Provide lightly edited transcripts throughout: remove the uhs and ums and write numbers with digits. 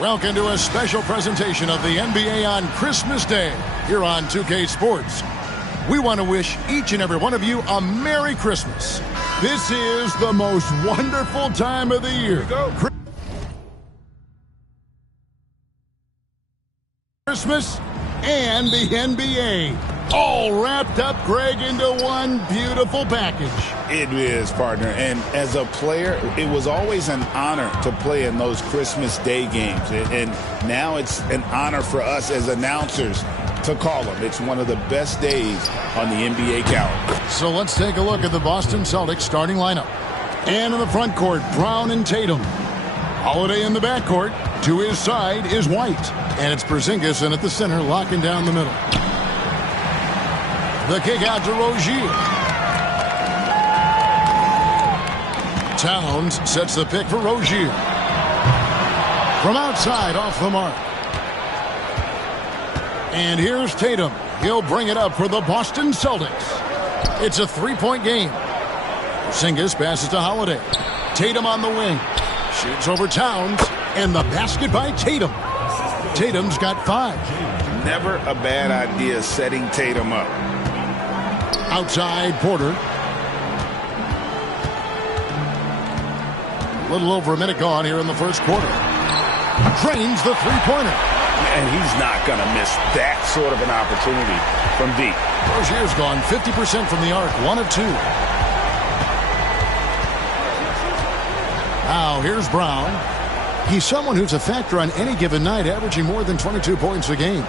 Welcome to a special presentation of the NBA on Christmas Day here on 2K Sports. We want to wish each and every one of you a Merry Christmas. This is the most wonderful time of the year. Christmas and the NBA. All wrapped up, Greg, into one beautiful package. It is, partner. And as a player, it was always an honor to play in those Christmas Day games. And now it's an honor for us as announcers to call them. It's one of the best days on the NBA calendar. So let's take a look at the Boston Celtics starting lineup. And in the front court, Brown and Tatum. Holiday in the backcourt. To his side is White. And it's Porzingis in at the center, locking down the middle. The kick out to Rozier. Towns sets the pick for Rozier. From outside, off the mark. And here's Tatum. He'll bring it up for the Boston Celtics. It's a three-point game. Porzingis passes to Holiday. Tatum on the wing. Shoots over Towns. And the basket by Tatum. Tatum's got 5. Never a bad idea setting Tatum up. Outside, Porter. A little over a minute gone here in the first quarter. Drains the three-pointer. And he's not going to miss that sort of an opportunity from deep. Rozier's gone 50% from the arc, 1 of 2. Now, here's Brown. He's someone who's a factor on any given night, averaging more than 22 points a game.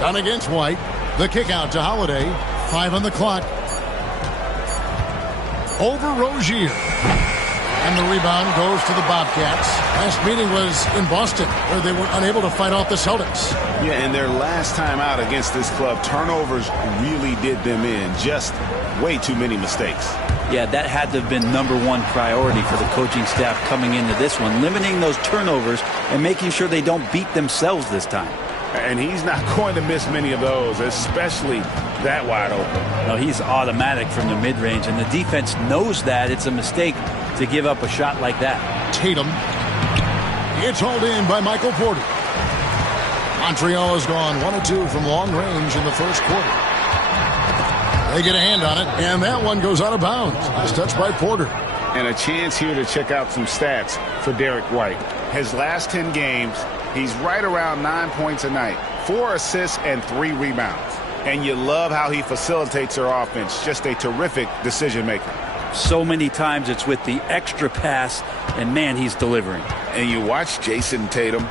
Done against White. The kick out to Holiday. 5 on the clock. Over Rozier. And the rebound goes to the Bobcats. Last meeting was in Boston, where they were unable to fight off the Celtics. Yeah, and their last time out against this club, turnovers really did them in. Just way too many mistakes. Yeah, that had to have been #1 priority for the coaching staff coming into this one. Limiting those turnovers and making sure they don't beat themselves this time. And he's not going to miss many of those, especially that wide open. No, he's automatic from the mid-range, and the defense knows that it's a mistake to give up a shot like that. Tatum. It's hauled in by Michael Porter. Montreal has gone 1 of 2 from long range in the first quarter. They get a hand on it, and that one goes out of bounds. Nice touch by Porter. And a chance here to check out some stats for Derek White. His last 10 games, he's right around 9 points a night, 4 assists and 3 rebounds. And you love how he facilitates their offense. Just a terrific decision maker. So many times it's with the extra pass, and man, he's delivering. And you watch Jason Tatum.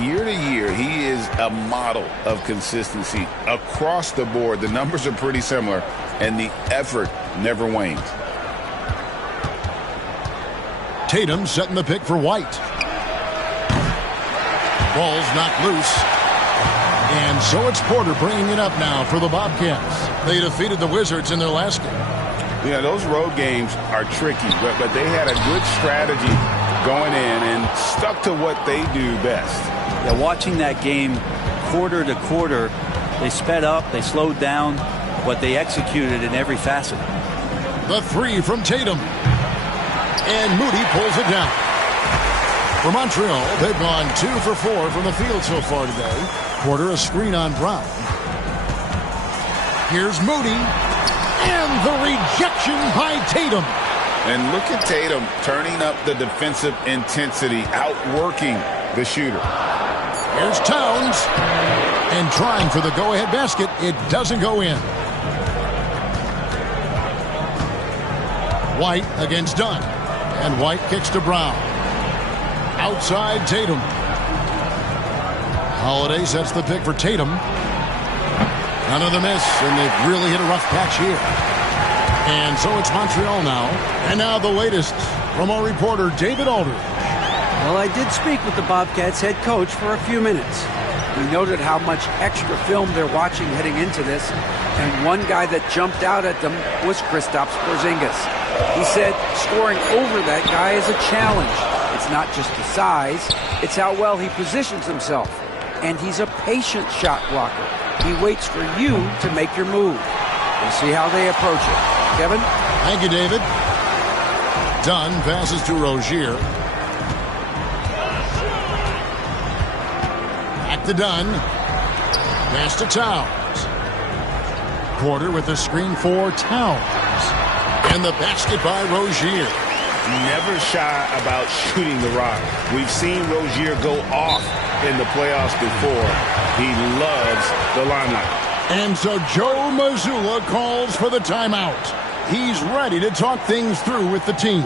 Year to year, he is a model of consistency across the board. The numbers are pretty similar, and the effort never wanes. Tatum setting the pick for White. Ball's knocked loose. And so it's Porter bringing it up now for the Bobcats. They defeated the Wizards in their last game. Yeah, those road games are tricky, but they had a good strategy going in and stuck to what they do best. Yeah, watching that game quarter to quarter, they sped up, they slowed down, but they executed in every facet. The 3 from Tatum. And Moody pulls it down. For Montreal, they've gone 2 for 4 from the field so far today. Porter a screen on Brown. Here's Moody. And the rejection by Tatum. And look at Tatum turning up the defensive intensity, outworking the shooter. Here's Towns. And trying for the go-ahead basket. It doesn't go in. White against Dunn. And White kicks to Brown. Outside Tatum. Holiday sets the pick for Tatum. Another miss, and they've really hit a rough patch here. And so it's Montreal now. And now the latest from our reporter, David Aldridge. Well, I did speak with the Bobcats head coach for a few minutes. He noted how much extra film they're watching heading into this. And one guy that jumped out at them was Kristaps Porzingis. He said scoring over that guy is a challenge. It's not just the size, it's how well he positions himself. And he's a patient shot blocker. He waits for you to make your move. We'll see how they approach it. Kevin? Thank you, David. Dunn passes to Rozier. Back to Dunn. Pass to Towns. Porter with the screen for Towns. And the basket by Rozier. Never shy about shooting the rock. We've seen Rozier go off in the playoffs before. He loves the limelight. And so Joe Mazzulla calls for the timeout. He's ready to talk things through with the team.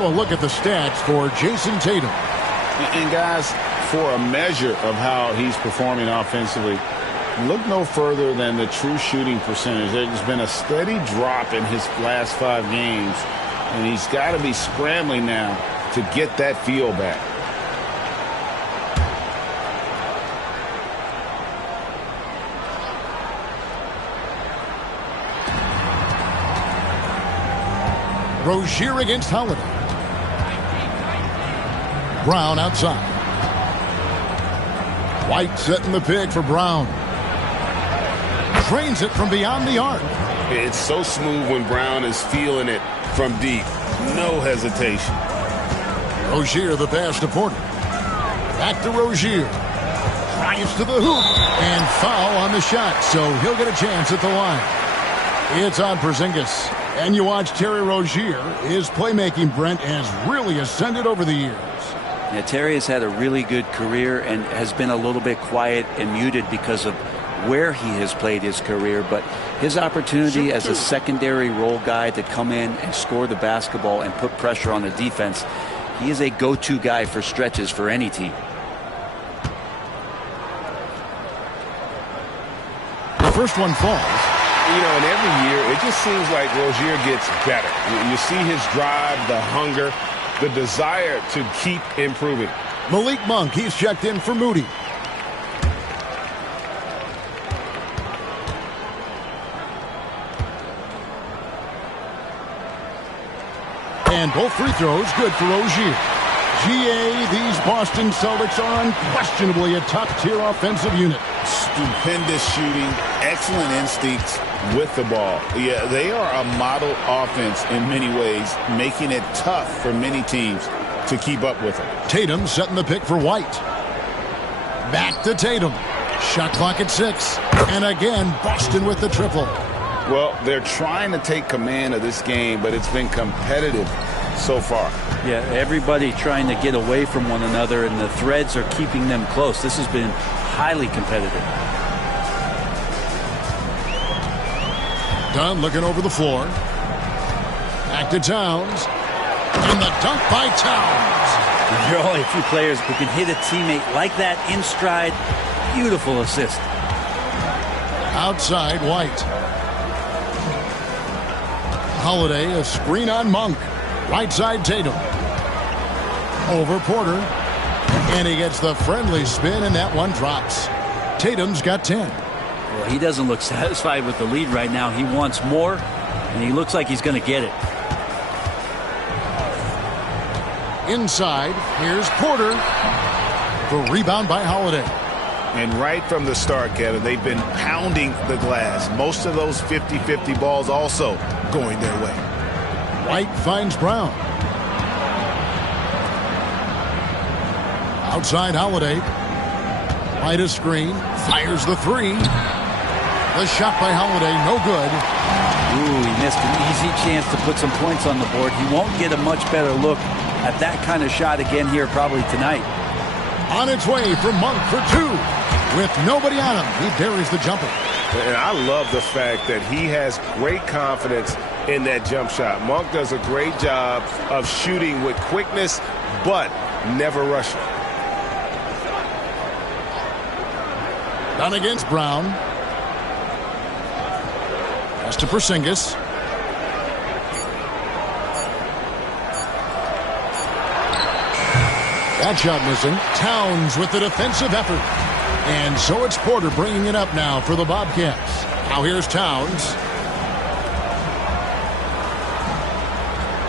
Now a look at the stats for Jason Tatum. And guys, for a measure of how he's performing offensively, look no further than the true shooting percentage. There's been a steady drop in his last 5 games, and he's got to be scrambling now to get that feel back. Rozier against Holiday. Brown outside. White setting the pick for Brown. Drains it from beyond the arc. It's so smooth when Brown is feeling it from deep. No hesitation. Rozier the pass to Porter. Back to Rozier. Drives to the hoop. And foul on the shot, so he'll get a chance at the line. It's on Porzingis. And you watch Terry Rozier. His playmaking, Brent, has really ascended over the years. Yeah, Terry has had a really good career and has been a little bit quiet and muted because of where he has played his career. But his opportunity as a secondary role guy to come in and score the basketball and put pressure on the defense, he is a go-to guy for stretches for any team. The first one falls. You know, and every year, it just seems like Rozier gets better. You see his drive, the hunger, the desire to keep improving. Malik Monk, he's checked in for Moody. And both free throws good for Rozier. GA, these Boston Celtics are unquestionably a top-tier offensive unit. Stupendous shooting, excellent instincts with the ball. Yeah, they are a model offense in many ways, making it tough for many teams to keep up with them. Tatum setting the pick for White. Back to Tatum. Shot clock at 6. And again, Boston with the triple. Well, they're trying to take command of this game, but it's been competitive so far. Yeah, everybody trying to get away from one another, and the threads are keeping them close. This has been highly competitive. Dunn looking over the floor. Back to Towns. And the dunk by Towns. There are only a few players who can hit a teammate like that in stride. Beautiful assist. Outside, White. Holiday, a screen on Monk. Right side, Tatum. Over Porter. And he gets the friendly spin, and that one drops. Tatum's got 10. Well, he doesn't look satisfied with the lead right now. He wants more, and he looks like he's going to get it. Inside, here's Porter. The rebound by Holiday. And right from the start, Kevin, they've been pounding the glass. Most of those 50-50 balls also going their way. White finds Brown. Outside Holiday. White a screen. Fires the three. The shot by Holiday, no good. Ooh, he missed an easy chance to put some points on the board. He won't get a much better look at that kind of shot again here probably tonight. On its way from Monk for two. With nobody on him, he buries the jumper. And I love the fact that he has great confidence in that jump shot. Monk does a great job of shooting with quickness, but never rushing. Dunn against Brown. Pass to Porzingis. That shot missing. Towns with the defensive effort. And so it's Porter bringing it up now for the Bobcats. Now here's Towns.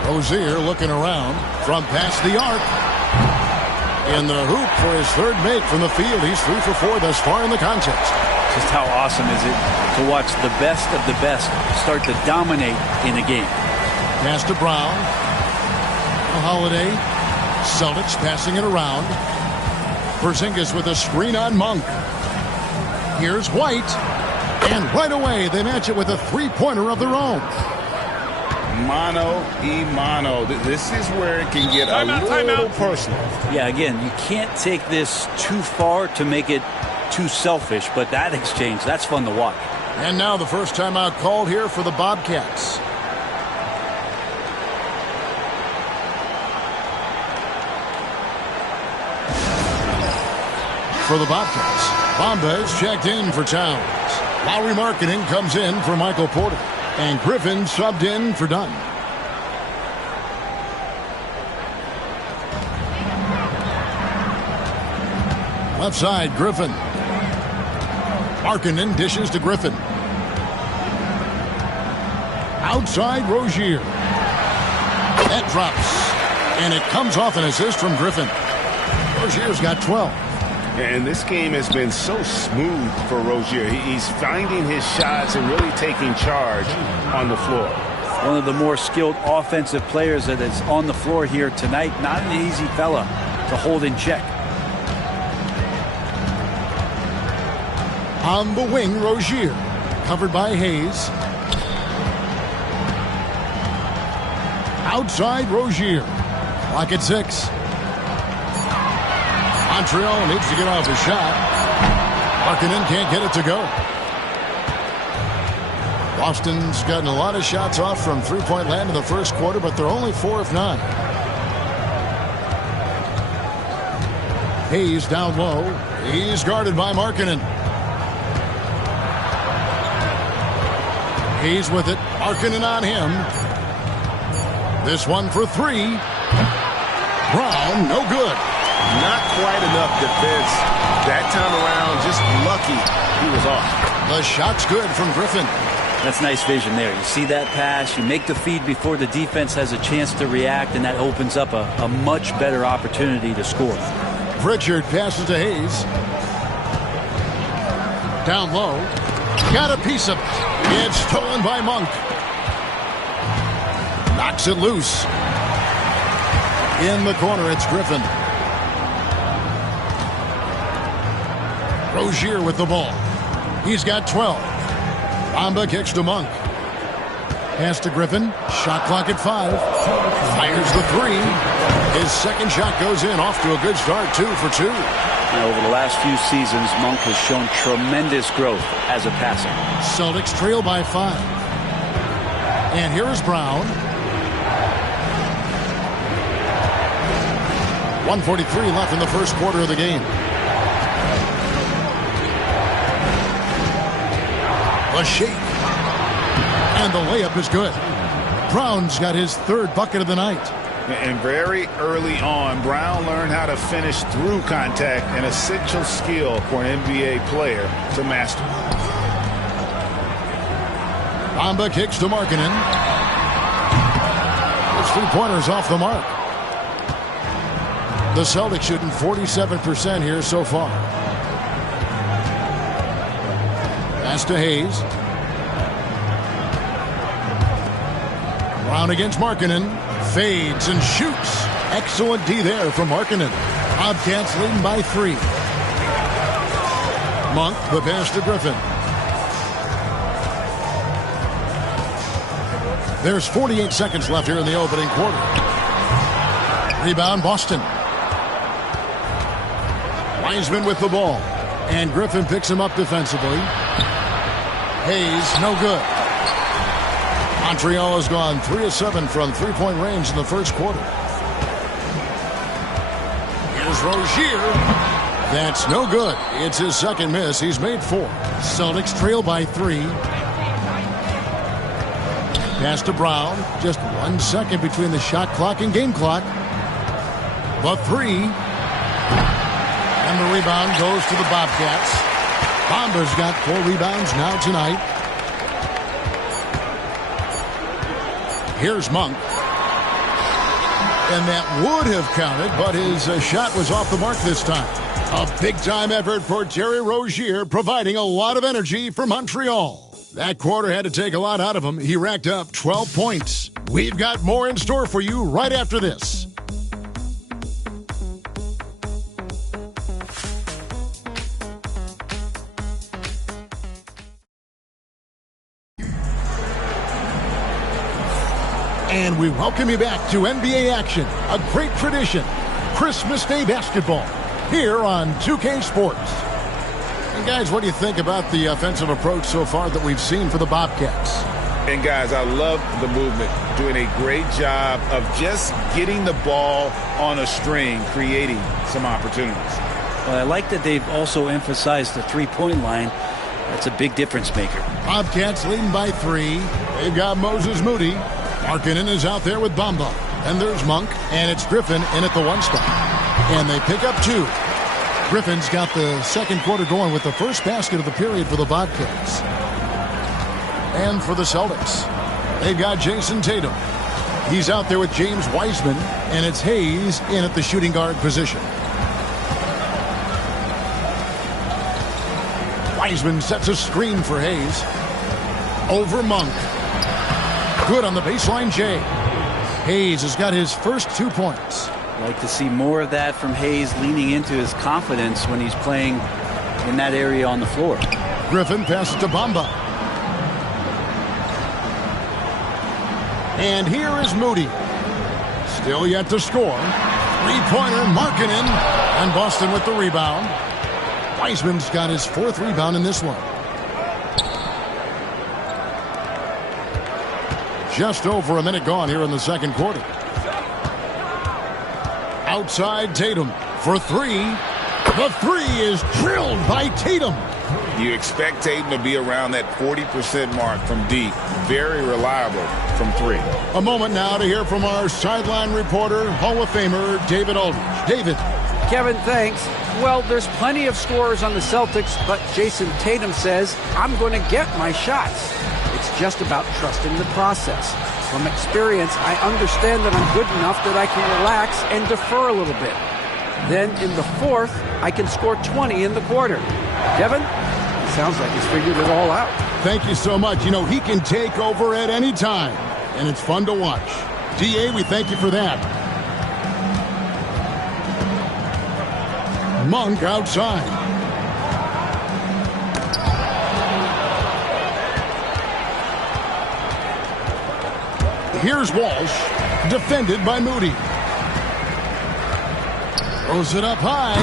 Rozier looking around from past the arc. In the hoop for his third make from the field. He's 3 for 4 thus far in the contest. Just how awesome is it to watch the best of the best start to dominate in a game. Pass to Brown. Holiday. Celtics passing it around. Porzingis with a screen on Monk. Here's White. And right away they match it with a three-pointer of their own. Mano. This is where it can get a little personal. Yeah, again, you can't take this too far to make it too selfish, but that exchange, that's fun to watch. And now the first timeout called here for the Bobcats. For the Bobcats, Bamba is checked in for Towns. Lowry Markkanen comes in for Michael Porter. And Griffin subbed in for Dunn. Left side, Griffin. Markkanen dishes to Griffin. Outside, Rozier. That drops. And it comes off an assist from Griffin. Rozier's got 12. And this game has been so smooth for Rozier. He's finding his shots and really taking charge on the floor. One of the more skilled offensive players that is on the floor here tonight. Not an easy fella to hold in check. On the wing, Rozier. Covered by Hayes. Outside, Rozier. Clock at 6. Montreal needs to get off a shot. Markkanen can't get it to go. Boston's gotten a lot of shots off from three-point land in the first quarter, but they're only 4 of 9. Hayes down low. He's guarded by Markkanen. Hayes with it. Markkanen on him. This one for 3. Brown, no good. Not quite enough defense that time around. Just lucky he was off. The shot's good from Griffin. That's nice vision there. You see that pass, you make the feed before the defense has a chance to react, and that opens up a much better opportunity to score. Pritchard passes to Hayes. Down low. Got a piece of it. It's stolen by Monk. Knocks it loose. In the corner, it's Griffin. Rozier with the ball. He's got 12. Bamba kicks to Monk. Pass to Griffin. Shot clock at 5. Fires the 3. His second shot goes in. Off to a good start. 2 for 2. Now, over the last few seasons, Monk has shown tremendous growth as a passer. Celtics trail by 5. And here is Brown. 1:43 left in the first quarter of the game. A shake. And the layup is good. Brown's got his third bucket of the night. And very early on, Brown learned how to finish through contact, an essential skill for an NBA player to master. Bamba kicks to Markkanen. His three-pointers off the mark. The Celtics shooting 47% here so far. Pass to Hayes. Brown against Markkanen. Fades and shoots. Excellent D there from Markkanen. Bobcats leading by 3. Monk, the pass to Griffin. There's 48 seconds left here in the opening quarter. Rebound, Boston. Wiseman with the ball. And Griffin picks him up defensively. Hayes, no good. Montreal has gone 3 of 7 from three-point range in the first quarter. Here's Rozier. That's no good. It's his second miss. He's made 4. Celtics trail by 3. Pass to Brown. Just 1 second between the shot clock and game clock. The 3. And the rebound goes to the Bobcats. Bomba's got 4 rebounds now tonight. Here's Monk. And that would have counted, but his shot was off the mark this time. A big-time effort for Terry Rozier, providing a lot of energy for Montreal. That quarter had to take a lot out of him. He racked up 12 points. We've got more in store for you right after this. And we welcome you back to NBA action, a great tradition, Christmas Day basketball, here on 2K Sports. And guys, what do you think about the offensive approach so far that we've seen for the Bobcats? And guys, I love the movement, doing a great job of just getting the ball on a string, creating some opportunities. Well, I like that they've also emphasized the three-point line. That's a big difference maker. Bobcats leading by 3. They've got Moses Moody. Markkanen is out there with Bamba. And there's Monk. And it's Griffin in at the 1 spot. And they pick up 2. Griffin's got the second quarter going with the first basket of the period for the Bobcats. And for the Celtics, they've got Jason Tatum. He's out there with James Wiseman. And it's Hayes in at the shooting guard position. Wiseman sets a screen for Hayes. Over Monk. Good on the baseline, Jay. Hayes has got his first 2 points. I'd like to see more of that from Hayes, leaning into his confidence when he's playing in that area on the floor. Griffin passes to Bamba. And here is Moody. Still yet to score. Three-pointer, Markkanen. And Boston with the rebound. Wiseman's got his 4th rebound in this one. Just over a minute gone here in the second quarter. Outside Tatum for 3. The 3 is drilled by Tatum. You expect Tatum to be around that 40% mark from deep. Very reliable from 3. A moment now to hear from our sideline reporter, Hall of Famer David Aldridge. David. Kevin, thanks. Well, there's plenty of scorers on the Celtics, but Jason Tatum says, I'm going to get my shots. It's just about trusting the process. From experience, I understand that I'm good enough that I can relax and defer a little bit. Then in the 4th, I can score 20 in the quarter. Kevin, it sounds like he's figured it all out. Thank you so much. You know, he can take over at any time, and it's fun to watch. DA, we thank you for that. Monk outside. Here's Walsh, defended by Moody. Throws it up high.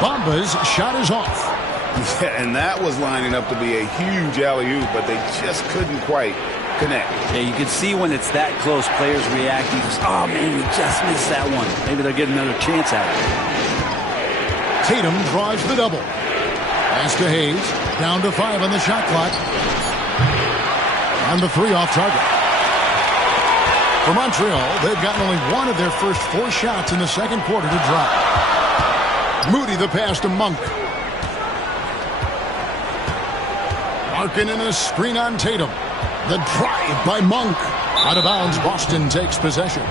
Bamba's shot is off. Yeah, and that was lining up to be a huge alley-oop, but they just couldn't quite connect. Yeah, you can see when it's that close, players reacting. Oh, man, we just missed that one. Maybe they'll get another chance at it. Tatum draws the double. Pass to Hayes. Down to 5 on the shot clock. And the 3 off target. For Montreal, they've gotten only 1 of their first 4 shots in the second quarter to drop. Moody the pass to Monk. Markkanen in a screen on Tatum. The drive by Monk. Out of bounds, Boston takes possession.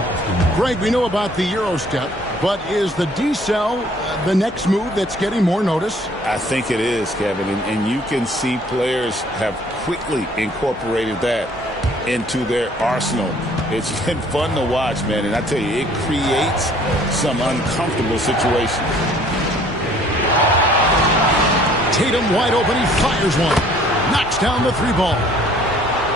Greg, we know about the Euro step, but is the decel the next move that's getting more notice? I think it is, Kevin, and you can see players have quickly incorporated that into their arsenal. It's been fun to watch, man, and I tell you, it creates some uncomfortable situations. Tatum wide open, he fires one. Knocks down the 3 ball.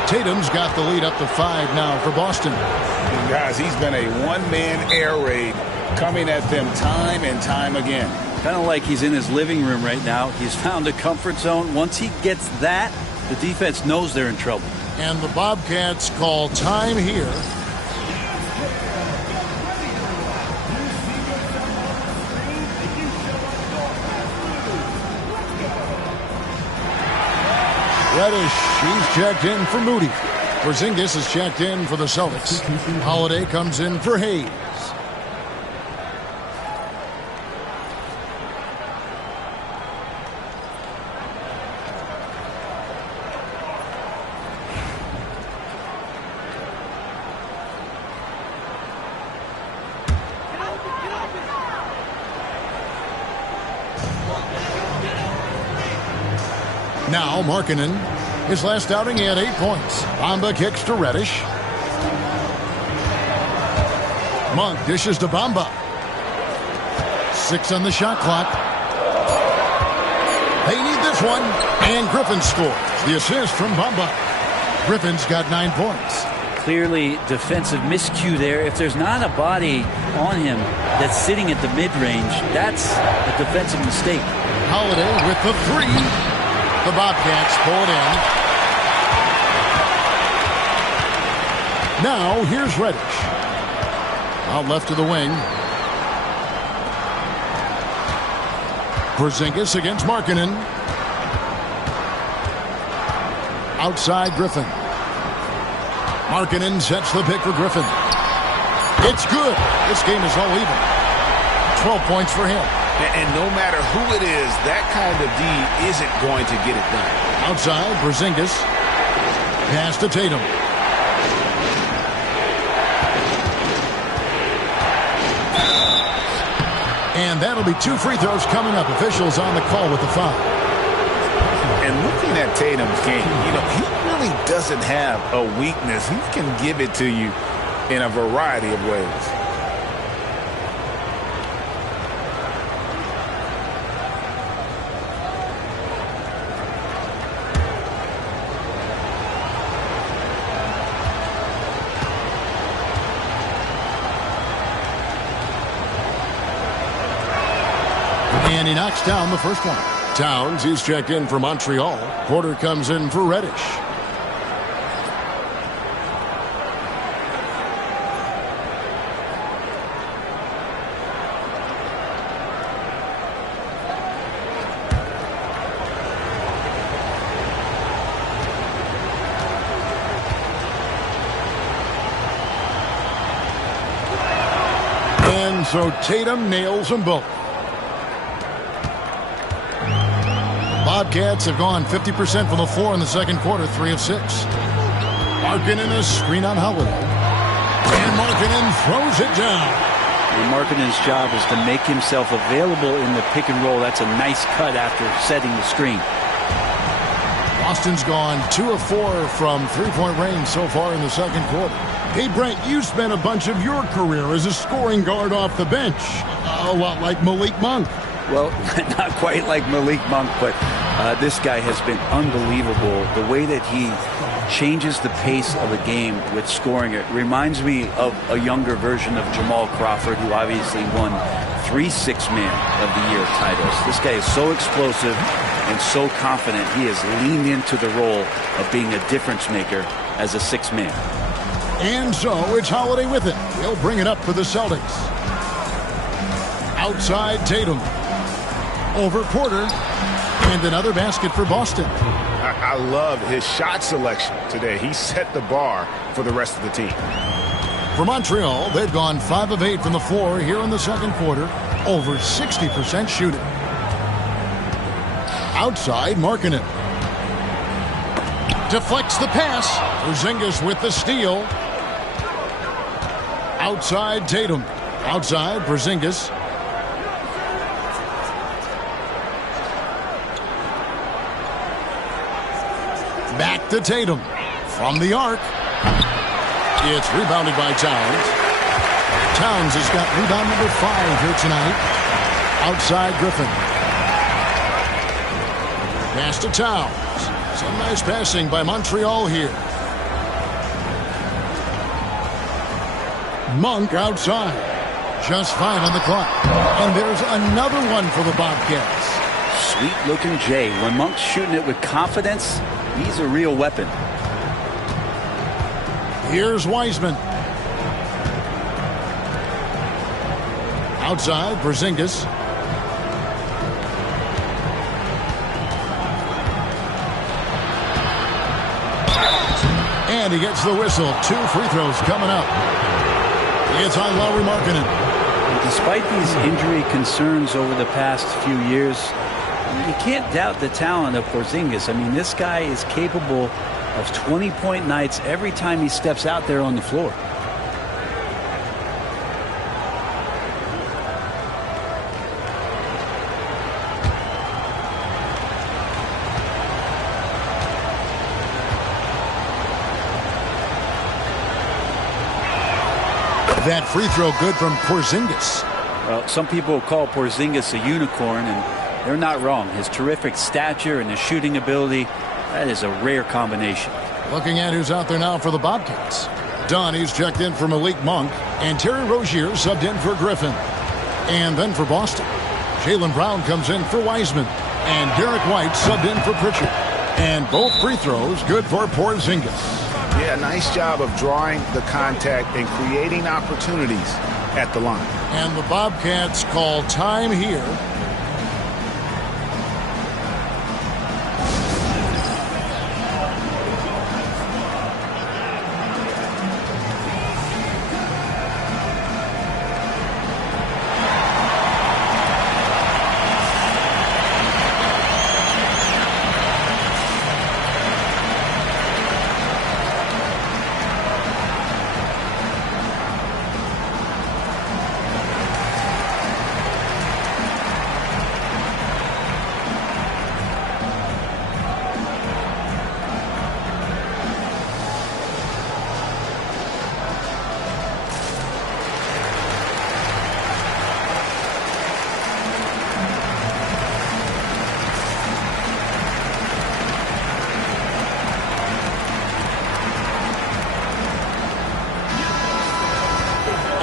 Tatum's got the lead up to 5 now for Boston. And guys, he's been a one-man air raid coming at them time and time again. Kind of like he's in his living room right now. He's found a comfort zone. Once he gets that, the defense knows they're in trouble. And the Bobcats call time here. Reddish, he's checked in for Moody. Porzingis is checked in for the Celtics. Holiday comes in for Hayes. Now Markkanen, his last outing, he had 8 points. Bamba kicks to Reddish. Monk dishes to Bamba. 6 on the shot clock. They need this one. And Griffin scores. The assist from Bamba. Griffin's got 9 points. Clearly defensive miscue there. If there's not a body on him that's sitting at the mid-range, that's a defensive mistake. Holiday with the 3. The Bobcats pull it in. Now here's Reddish. Out left to the wing. Porzingis against Markkanen. Outside Griffin. Markkanen sets the pick for Griffin. It's good. This game is all even. 12 points for him. And no matter who it is, that kind of D isn't going to get it done. Outside, Porzingis. Pass to Tatum. And that'll be 2 free throws coming up. Officials on the call with the foul. And looking at Tatum's game, he really doesn't have a weakness. He can give it to you in a variety of ways. And he knocks down the first one. Towns, he's checked in for Montreal. Porter comes in for Reddish. And so Tatum nails them both. Bobcats have gone 50% from the floor in the second quarter, 3 of 6. Markkanen a screen on Holiday. And Markkanen throws it down. And Markkanen's job is to make himself available in the pick and roll. That's a nice cut after setting the screen. Boston's gone 2 of 4 from three-point range so far in the second quarter. Hey, Brent, you spent a bunch of your career as a scoring guard off the bench. A lot like Malik Monk. Well, not quite like Malik Monk, but this guy has been unbelievable. The way that he changes the pace of a game with scoring, it reminds me of a younger version of Jamal Crawford, who obviously won 3 Six-Man of the Year titles. This guy is so explosive and so confident. He has leaned into the role of being a difference maker as a 6-man. And so it's Holiday with it. He'll bring it up for the Celtics. Outside Tatum. Over Porter. And another basket for Boston. I love his shot selection today. He set the bar for the rest of the team. For Montreal, they've gone 5 of 8 from the floor here in the second quarter. Over 60% shooting. Outside, Markkanen. Deflects the pass. Porzingis with the steal. Outside Tatum. Outside Porzingis. Back to Tatum. From the arc. It's rebounded by Towns. Towns has got rebound number 5 here tonight. Outside Griffin. Pass to Towns. Some nice passing by Montreal here. Monk outside. Just 5 on the clock. And there's another one for the Bobcats. Sweet-looking Jay. When Monk's shooting it with confidence, he's a real weapon. Here's Wiseman. Outside, Porzingis. And he gets the whistle. 2 free throws coming up. It's on Lauri Markkanen. Despite these injury concerns over the past few years, you can't doubt the talent of Porzingis. I mean, this guy is capable of 20-point nights every time he steps out there on the floor. That free throw good from Porzingis. Well, some people call Porzingis a unicorn, and they're not wrong. His terrific stature and his shooting ability, that is a rare combination. Looking at who's out there now for the Bobcats. Dunn, he's checked in for Malik Monk, and Terry Rozier subbed in for Griffin. And then for Boston, Jaylen Brown comes in for Wiseman, and Derek White subbed in for Pritchard. And both free throws good for Porzingis. Yeah, nice job of drawing the contact and creating opportunities at the line. And the Bobcats call time here.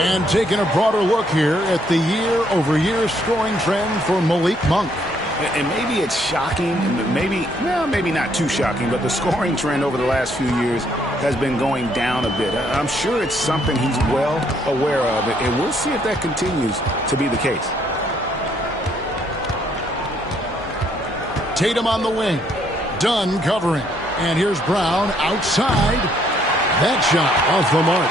And taking a broader look here at the year-over-year scoring trend for Malik Monk. And maybe it's shocking, maybe not too shocking, but the scoring trend over the last few years has been going down a bit. I'm sure it's something he's well aware of, and we'll see if that continues to be the case. Tatum on the wing. Dunn covering. And here's Brown outside. That shot off the mark.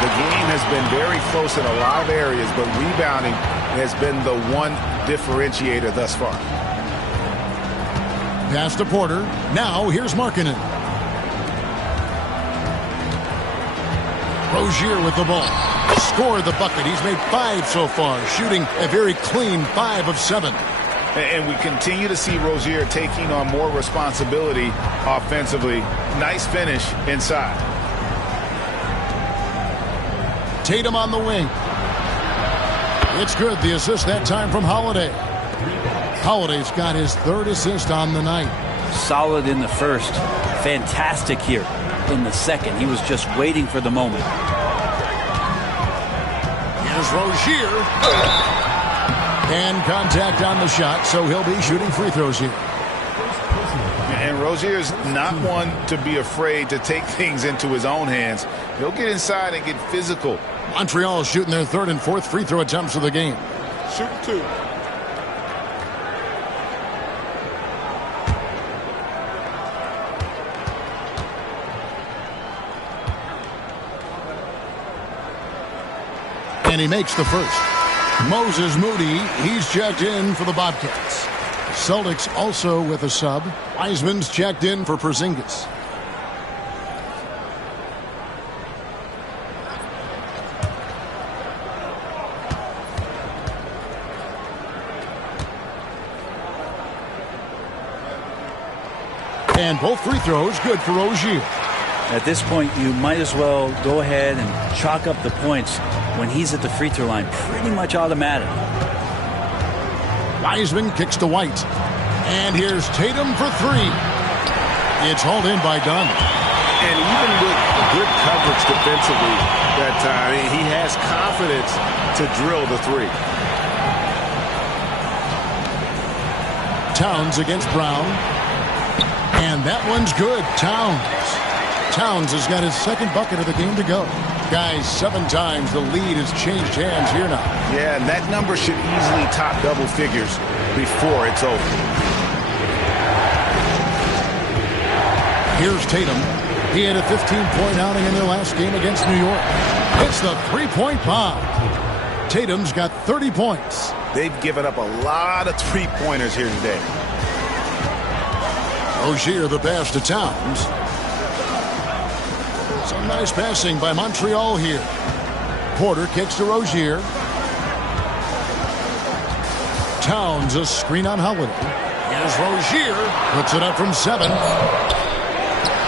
The game has been very close in a lot of areas, but rebounding has been the one differentiator thus far. Pass to Porter. Now here's Markkanen. Rozier with the ball. Scored the bucket. He's made 5 so far, shooting a very clean 5 of 7. And we continue to see Rozier taking on more responsibility offensively. Nice finish inside. Tatum on the wing. It's good. The assist that time from Holiday. Holiday's got his 3rd assist on the night. Solid in the first. Fantastic here in the second. He was just waiting for the moment. Here's Rozier. And contact on the shot, so he'll be shooting free throws here. And Rozier's not one to be afraid to take things into his own hands. He'll get inside and get physical. Montreal is shooting their 3rd and 4th free throw attempts of the game. Shoot 2. And he makes the first. Moses Moody, he's checked in for the Bobcats. Celtics also with a sub. Wiseman's checked in for Porzingis. And both free throws good for Rozier. At this point, you might as well go ahead and chalk up the points when he's at the free throw line. Pretty much automatic. Wiseman kicks to White. And here's Tatum for three. It's hauled in by Dunn. And even with good coverage defensively that time, he has confidence to drill the three. Towns against Brown. And that one's good. Towns has got his second bucket of the game to go. Guys, 7 times the lead has changed hands here now. Yeah, and that number should easily top double figures before it's over. Here's Tatum. He had a 15-point outing in their last game against New York. It's the three-point bomb. Tatum's got 30 points. They've given up a lot of three-pointers here today. Rozier the pass to Towns. Some nice passing by Montreal here. Porter kicks to Rozier. Towns a screen on Holiday. Here's Rozier. Puts it up from 7.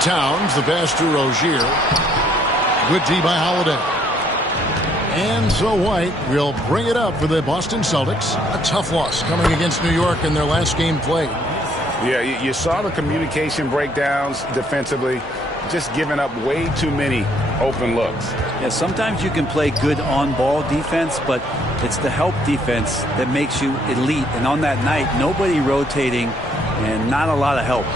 Towns the pass to Rozier. Good D by Holiday. And so White will bring it up for the Boston Celtics. A tough loss coming against New York in their last game played. Yeah, you saw the communication breakdowns defensively, just giving up way too many open looks. Yeah, sometimes you can play good on-ball defense, but it's the help defense that makes you elite. And on that night, nobody rotating and not a lot of help.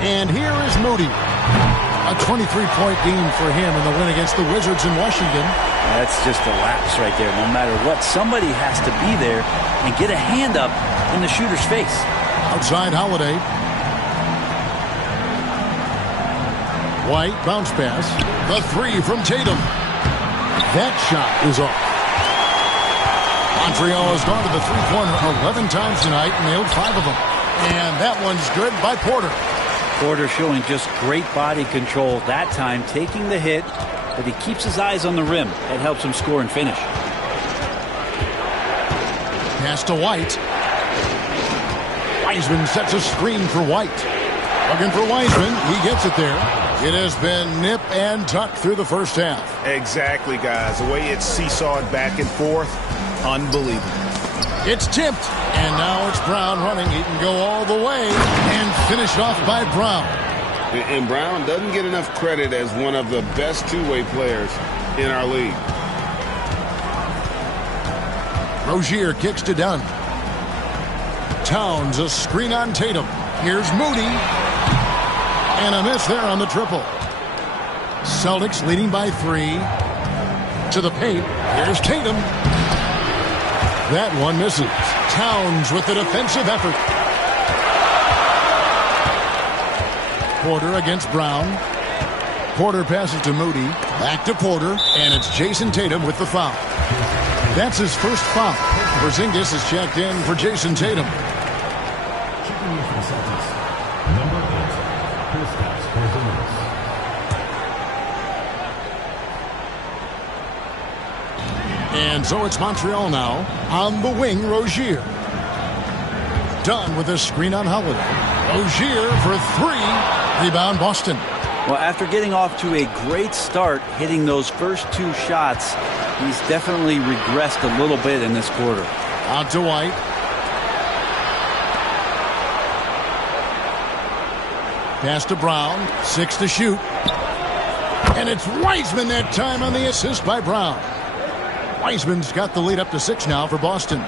And here is Moody. A 23-point game for him in the win against the Wizards in Washington. That's just a lapse right there. No matter what, somebody has to be there and get a hand up in the shooter's face. Outside Holiday. White bounce pass. The three from Tatum. That shot is off. Montreal has gone to the three-pointer 11 times tonight and nailed 5 of them. And that one's good by Porter. Porter showing just great body control that time, taking the hit, but he keeps his eyes on the rim. That helps him score and finish. Pass to White. Wiseman sets a screen for White. Looking for Wiseman. He gets it there. It has been nip and tuck through the first half. Exactly, guys. The way it's seesawed back and forth, unbelievable. It's tipped, and now it's Brown running. He can go all the way and finish off by Brown. And Brown doesn't get enough credit as one of the best two-way players in our league. Rozier kicks to Dunn. Towns a screen on Tatum. Here's Moody. And a miss there on the triple. Celtics leading by 3. To the paint. Here's Tatum. That one misses. Towns with the defensive effort. Porter against Brown. Porter passes to Moody. Back to Porter. And it's Jason Tatum with the foul. That's his first foul. Porzingis is checked in for Jason Tatum. And so it's Montreal now. On the wing, Rozier. Dunn with a screen on Holiday. Rozier for 3. Rebound, Boston. Well, after getting off to a great start, hitting those first 2 shots, he's definitely regressed a little bit in this quarter. Out to White. Pass to Brown. 6 to shoot. And it's Wiseman that time on the assist by Brown. Wiseman's got the lead up to 6 now for Boston.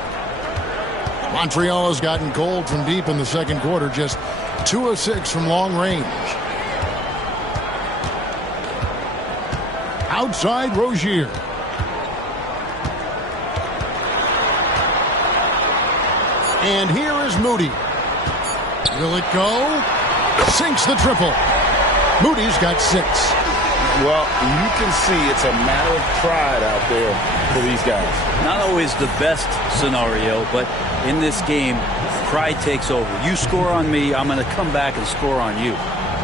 Montreal has gotten cold from deep in the second quarter. Just 2 of 6 from long range. Outside Rozier. And here is Moody. Will it go? Sinks the triple. Moody's got 6. Well, you can see it's a matter of pride out there for these guys. Not always the best scenario, but in this game, pride takes over. You score on me, I'm going to come back and score on you.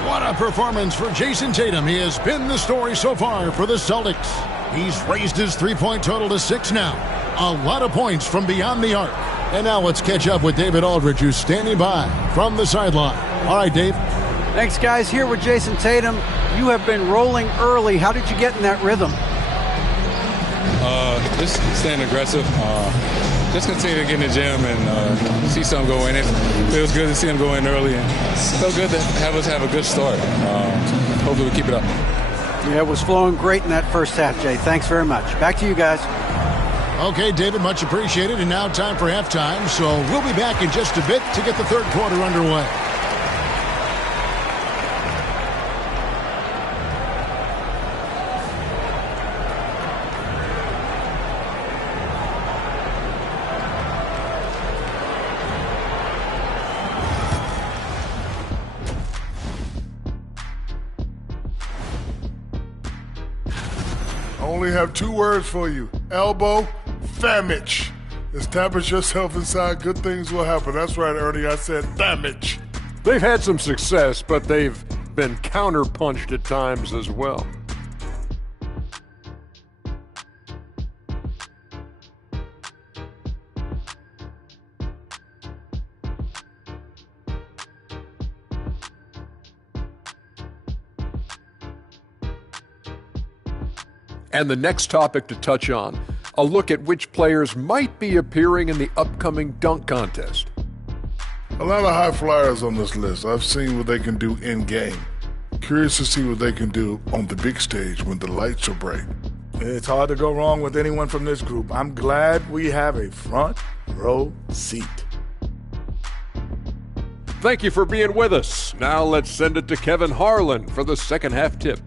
What a performance for Jason Tatum. He has been the story so far for the Celtics. He's raised his three-point total to 6 now. A lot of points from beyond the arc. And now let's catch up with David Aldridge, who's standing by from the sideline. All right, Dave. Thanks, guys. Here with Jason Tatum. You have been rolling early. How did you get in that rhythm? Just staying aggressive. Just continue to get in the gym and see something go in. It feels good to see him go in early, and it feels good to have us have a good start. Hopefully we keep it up. Yeah, it was flowing great in that first half, Jay. Thanks very much. Back to you guys. Okay, David, much appreciated. And now time for halftime. So we'll be back in just a bit to get the third quarter underway. Only have 2 words for you. Elbow, damage. Establish yourself inside, good things will happen. That's right, Ernie, I said damage. They've had some success, but they've been counterpunched at times as well. And the next topic to touch on, a look at which players might be appearing in the upcoming dunk contest. A lot of high flyers on this list. I've seen what they can do in game. Curious to see what they can do on the big stage when the lights are bright. It's hard to go wrong with anyone from this group. I'm glad we have a front row seat. Thank you for being with us. Now let's send it to Kevin Harlan for the second half tip.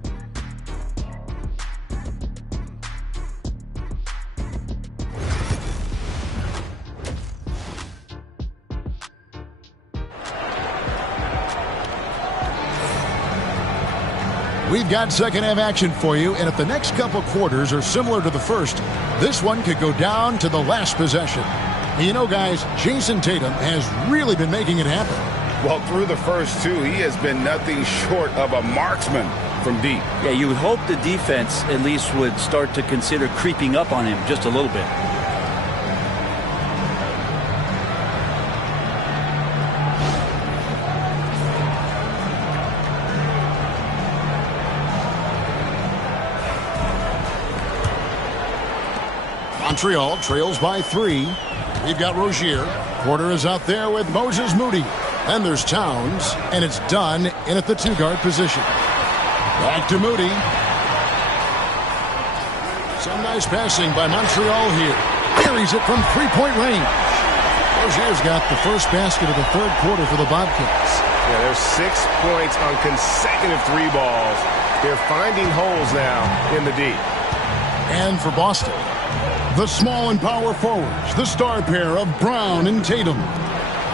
We've got second half action for you, and if the next couple quarters are similar to the first, this one could go down to the last possession. You know, guys, Jason Tatum has really been making it happen. Well, through the first 2, he has been nothing short of a marksman from deep. Yeah, you would hope the defense at least would start to consider creeping up on him just a little bit. Montreal trails by 3. We've got Rozier. Porter is out there with Moses Moody. Then there's Towns, and it's Dunn in at the 2-guard position. Back to Moody. Some nice passing by Montreal here. Carries it from 3-point range. Rozier's got the first basket of the third quarter for the Bobcats. Yeah, there's 6 points on consecutive 3 balls. They're finding holes now in the D. And for Boston, the small and power forwards, the star pair of Brown and Tatum.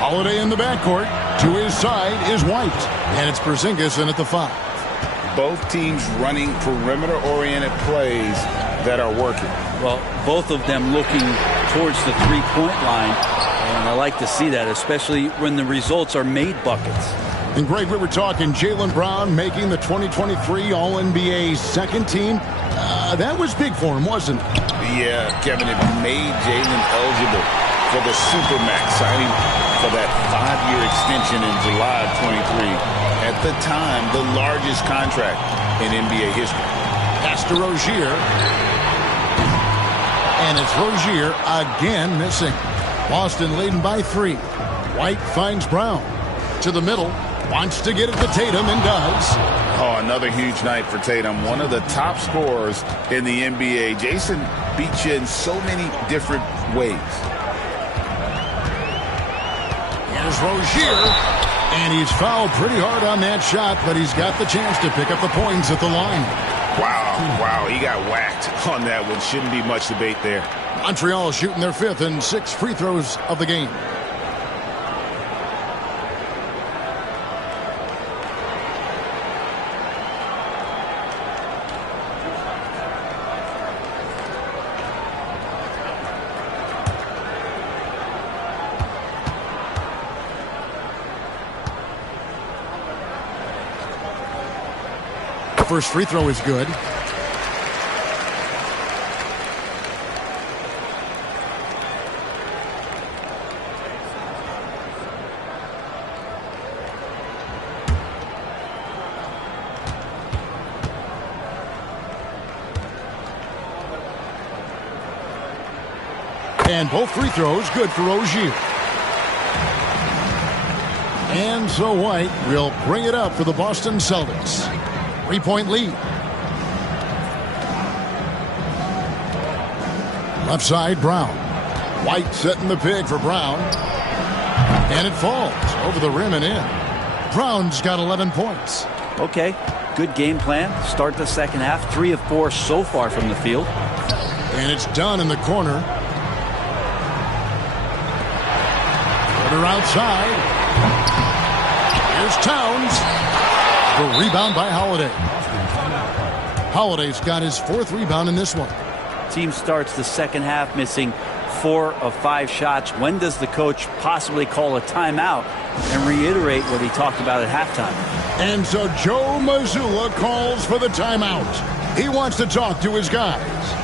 Holiday in the backcourt. To his side is White. And it's Porzingis in at the 5. Both teams running perimeter-oriented plays that are working. Well, both of them looking towards the 3-point line. And I like to see that, especially when the results are made buckets. And Greg, we were talking Jaylen Brown making the 2023 All-NBA second team. That was big for him, wasn't it? Yeah, Kevin, it made Jaylen eligible for the Supermax, signing for that 5-year extension in July of 23. At the time, the largest contract in NBA history. Pass to Rozier. And it's Rozier again missing. Boston leading by 3. White finds Brown. To the middle. Wants to get it to Tatum and does. Oh, another huge night for Tatum. One of the top scorers in the NBA. Jason beats you in so many different ways. Here's Rozier. And he's fouled pretty hard on that shot, but he's got the chance to pick up the points at the line. Wow, he got whacked on that one. Shouldn't be much debate there. Montreal shooting their 5th and 6th free throws of the game. First free throw is good. And both free throws good for Rozier. And so White will bring it up for the Boston Celtics. 3-point lead. Left side, Brown. White setting the pick for Brown. And it falls over the rim and in. Brown's got 11 points. Okay, good game plan. Start the second half. 3 of 4 so far from the field. And it's Dunn in the corner. Porter outside. Here's Towns. The rebound by Holiday. Holiday's got his 4th rebound in this one. Team starts the second half missing 4 of 5 shots. When does the coach possibly call a timeout and reiterate what he talked about at halftime? And so Joe Mazzulla calls for the timeout. He wants to talk to his guys.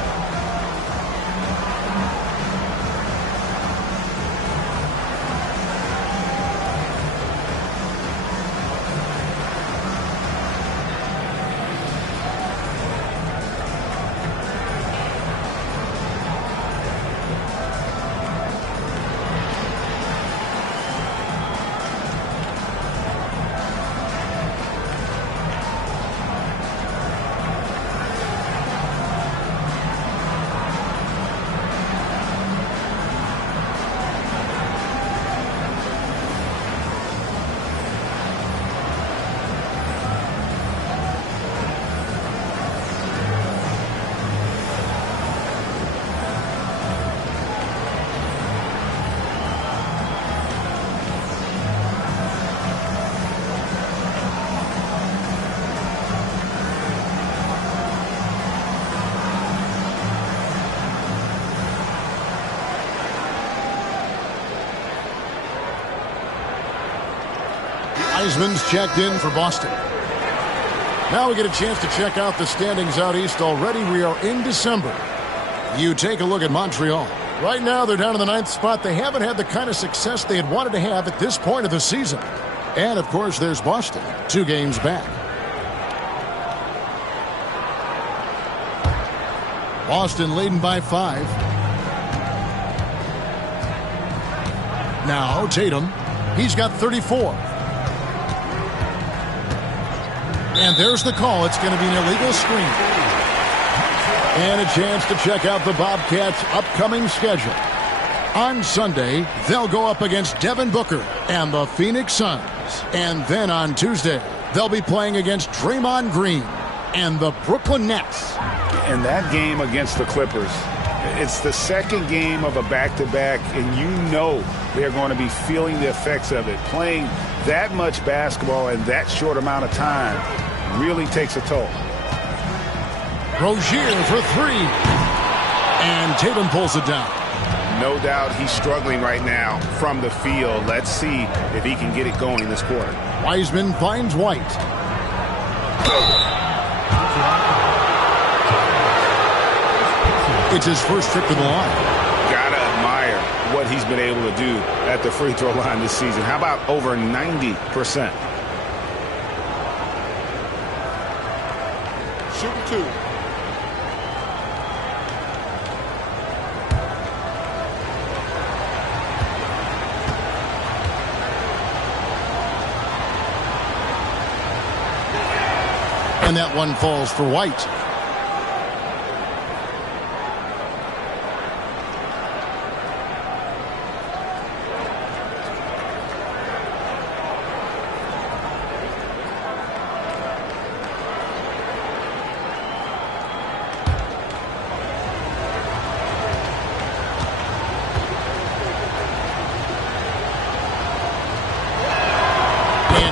Wiseman's checked in for Boston. Now we get a chance to check out the standings out east. Already we are in December. You take a look at Montreal. Right now they're down in the 9th spot. They haven't had the kind of success they had wanted to have at this point of the season. And of course there's Boston, 2 games back. Boston leading by 5. Now Tatum, he's got 34. And there's the call. It's going to be an illegal screen. And a chance to check out the Bobcats' upcoming schedule. On Sunday, they'll go up against Devin Booker and the Phoenix Suns. And then on Tuesday, they'll be playing against Draymond Green and the Brooklyn Nets. And that game against the Clippers, it's the second game of a back-to-back, and you know they're going to be feeling the effects of it. Playing that much basketball in that short amount of time really takes a toll. Rozier for 3. And Tatum pulls it down. No doubt he's struggling right now from the field. Let's see if he can get it going this quarter. Wiseman finds White. It's his first trip to the line. Gotta admire what he's been able to do at the free throw line this season. How about over 90%? Shooting 2. And that one falls for White.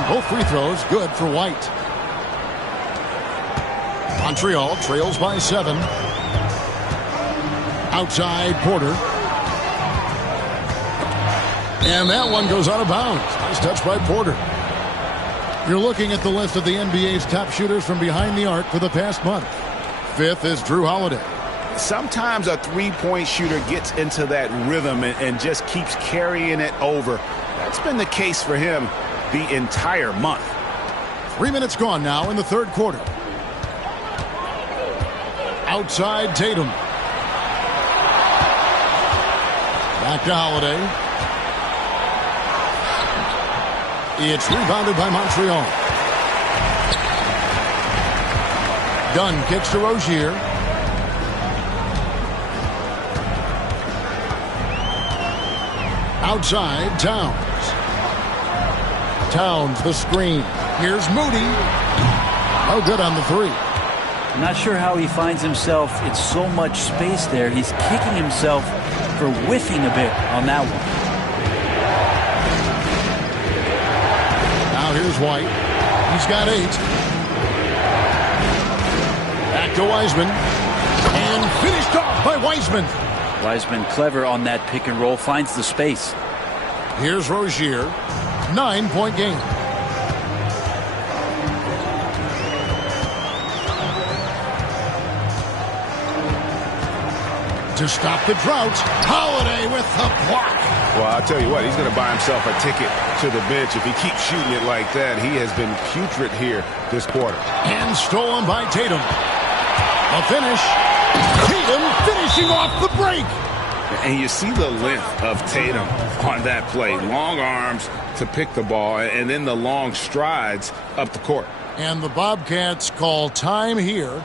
Both free throws good for White. Montreal trails by 7. Outside Porter. And that one goes out of bounds. Nice touch by Porter. You're looking at the list of the NBA's top shooters from behind the arc for the past month. 5th is Drew Holiday. Sometimes a three-point shooter gets into that rhythm and just keeps carrying it over. That's been the case for him the entire month. 3 minutes gone now in the third quarter. Outside Tatum. Back to Holiday. It's rebounded by Montreal. Dunn kicks to Rozier. Outside, Towns. Towns, the screen. Here's Moody. No good on the three. I'm not sure how he finds himself in so much space there. He's kicking himself for whiffing a bit on that one. Now here's White. He's got 8. Back to Wiseman. And finished off by Wiseman. Wiseman clever on that pick and roll. Finds the space. Here's Rozier. 9-point game. To stop the drought, Holiday with the block. Well, I'll tell you what, he's going to buy himself a ticket to the bench if he keeps shooting it like that. He has been putrid here this quarter. And stolen by Tatum. A finish. Tatum finishing off the break. And you see the length of Tatum on that play. Long arms to pick the ball, and then the long strides up the court. And the Bobcats call time here.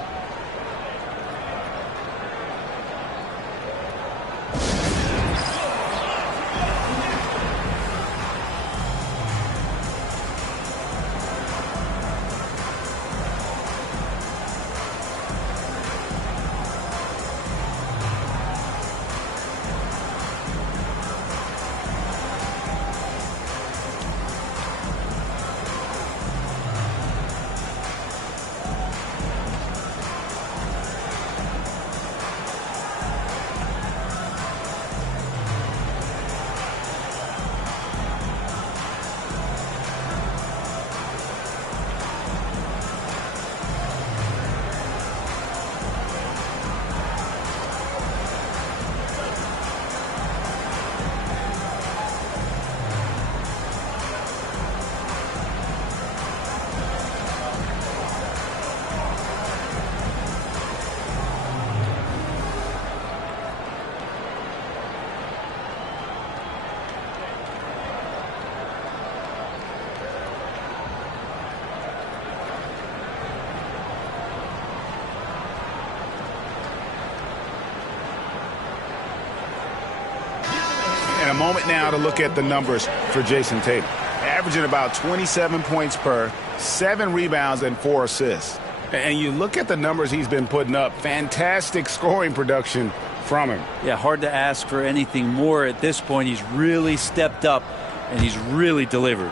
And a moment now to look at the numbers for Jason Tatum. Averaging about 27 points per, 7 rebounds, and 4 assists. And you look at the numbers he's been putting up. Fantastic scoring production from him. Yeah, hard to ask for anything more at this point. He's really stepped up, and he's really delivered.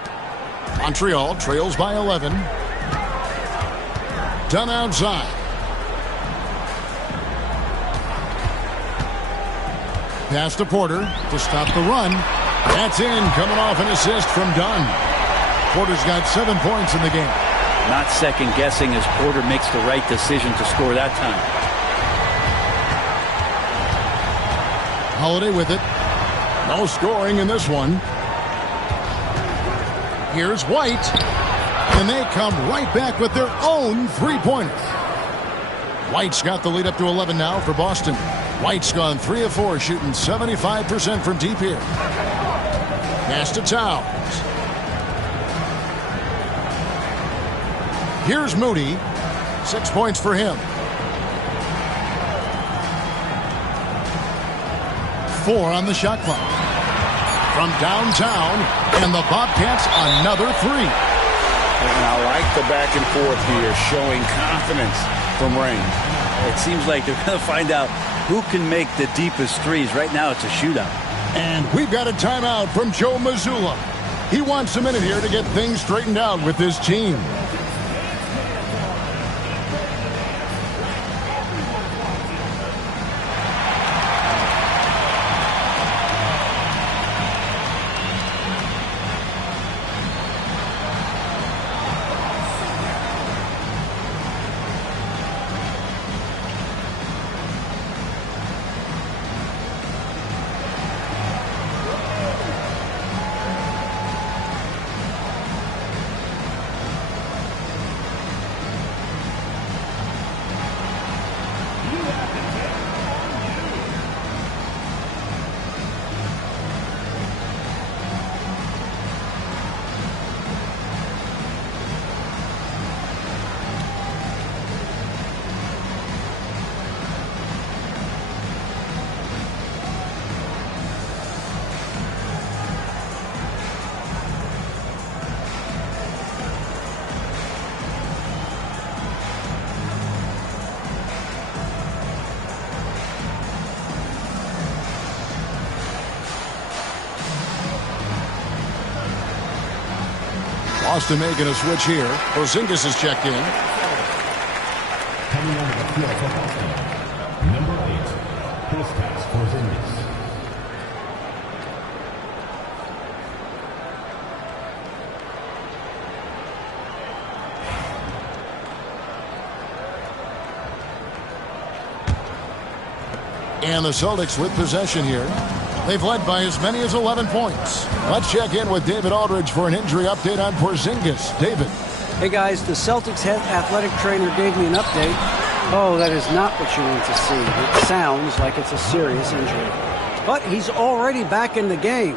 Montreal trails by 11. Dunn outside. Pass to Porter to stop the run. That's in, coming off an assist from Dunn. Porter's got 7 points in the game. Not second guessing as Porter makes the right decision to score that time. Holiday with it. No scoring in this one. Here's White. And they come right back with their own three-pointer. White's got the lead up to 11 now for Boston. White's gone 3 of 4, shooting 75% from deep here. Pass to Towns. Here's Moody. 6 points for him. 4 on the shot clock. From downtown, and the Bobcats another 3. And I like the back and forth here, showing confidence from range. It seems like they're going to find out who can make the deepest threes. Right now, it's a shootout. And we've got a timeout from Joe Mazzulla. He wants a minute here to get things straightened out with his team. Boston making a switch here. Porzingis is checked in. Coming out of the field for Boston, number 8, Kristaps Porzingis. And the Celtics with possession here. They've led by as many as 11 points. Let's check in with David Aldridge for an injury update on Porzingis. David. Hey guys, the Celtics head athletic trainer gave me an update. Oh, that is not what you want to see. It sounds like it's a serious injury. But he's already back in the game.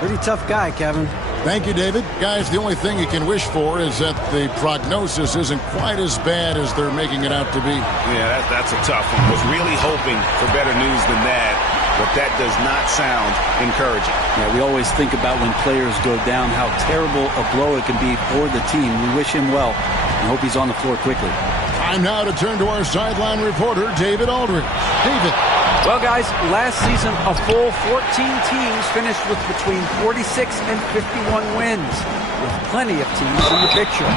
Pretty tough guy, Kevin. Thank you, David. Guys, the only thing you can wish for is that the prognosis isn't quite as bad as they're making it out to be. Yeah, that's a tough one. Was really hoping for better news than that, but that does not sound encouraging. Yeah, we always think about when players go down, how terrible a blow it can be for the team. We wish him well and hope he's on the floor quickly. Time now to turn to our sideline reporter, David Aldridge. David. Well, guys, last season, a full 14 teams finished with between 46 and 51 wins, with plenty of teams in the picture.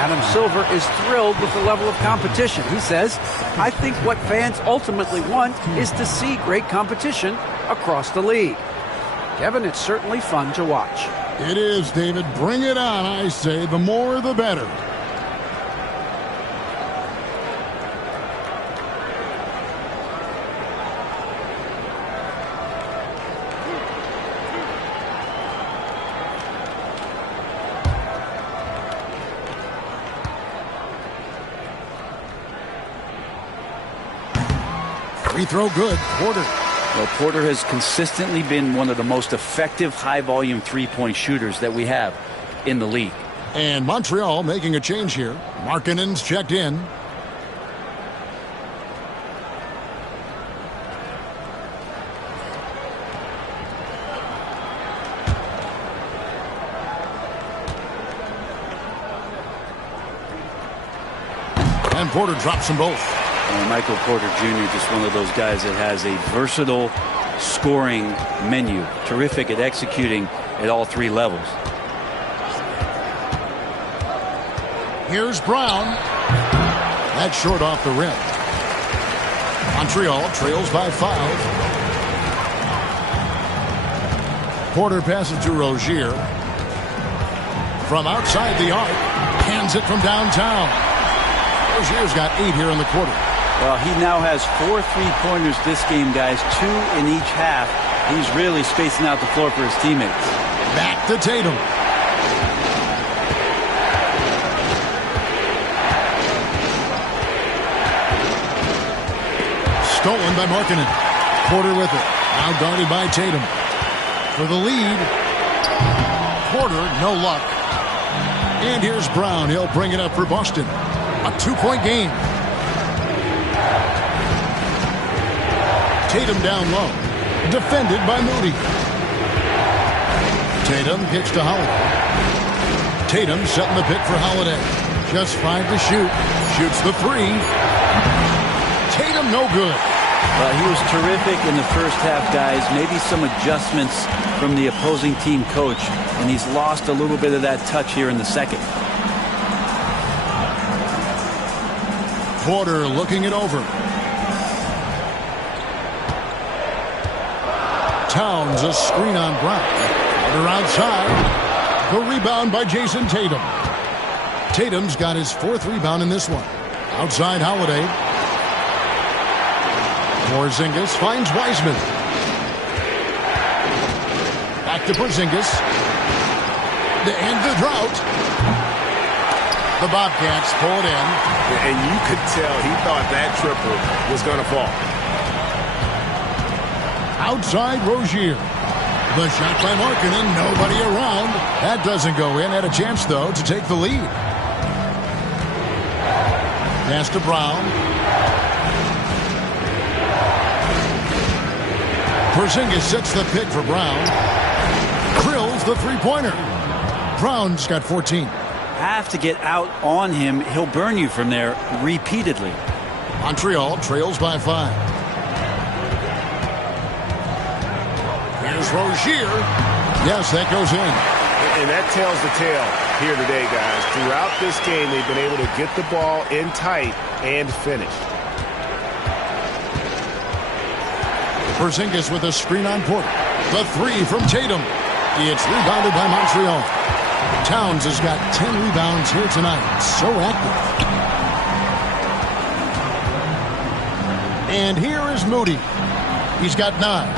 Adam Silver is thrilled with the level of competition. He says, I think what fans ultimately want is to see great competition across the league. Kevin, it's certainly fun to watch. It is, David. Bring it on, I say. The more, the better. Free throw good. Porter. Well, Porter has consistently been one of the most effective high-volume three-point shooters that we have in the league. And Montreal making a change here. Markkanen's checked in. And Porter drops them both. Michael Porter Jr., just one of those guys that has a versatile scoring menu. Terrific at executing at all three levels. Here's Brown. That's short off the rim. Montreal trails by 5. Porter passes to Rozier. From outside the arc. Hands it from downtown. Rozier's got 8 here in the quarter. Well, he now has 4 3-pointers this game, guys. 2 in each half. He's really spacing out the floor for his teammates. Back to Tatum. Stolen by Markkanen. Porter with it. Now guarded by Tatum. For the lead. Porter, no luck. And here's Brown. He'll bring it up for Boston. A 2-point game. Tatum down low. Defended by Moody. Tatum kicks to Holiday. Tatum setting the pick for Holiday. Just 5 to shoot. Shoots the 3. Tatum no good. Well, he was terrific in the first half, guys. Maybe some adjustments from the opposing team coach, and he's lost a little bit of that touch here in the second. Porter looking it over. Towns a screen on Brown. Porter outside. The rebound by Jason Tatum. Tatum's got his 4th rebound in this one. Outside Holiday. Porzingis finds Wiseman. Back to Porzingis. To end the drought. The Bobcats pull it in. And you could tell he thought that triple was going to fall. Outside Rozier. The shot by Markkanen. Nobody around. That doesn't go in. Had a chance, though, to take the lead. Pass to Brown. Porzingis sets the pick for Brown. Drills the three-pointer. Brown's got 14. Have to get out on him. He'll burn you from there repeatedly. Montreal trails by 5. Here's Rozier. Yes, that goes in. And that tells the tale here today, guys. Throughout this game, they've been able to get the ball in tight and finish. Porzingis with a screen on Porter. The three from Tatum. It's rebounded by Montreal. Towns has got 10 rebounds here tonight. So active. And here is Moody. He's got 9.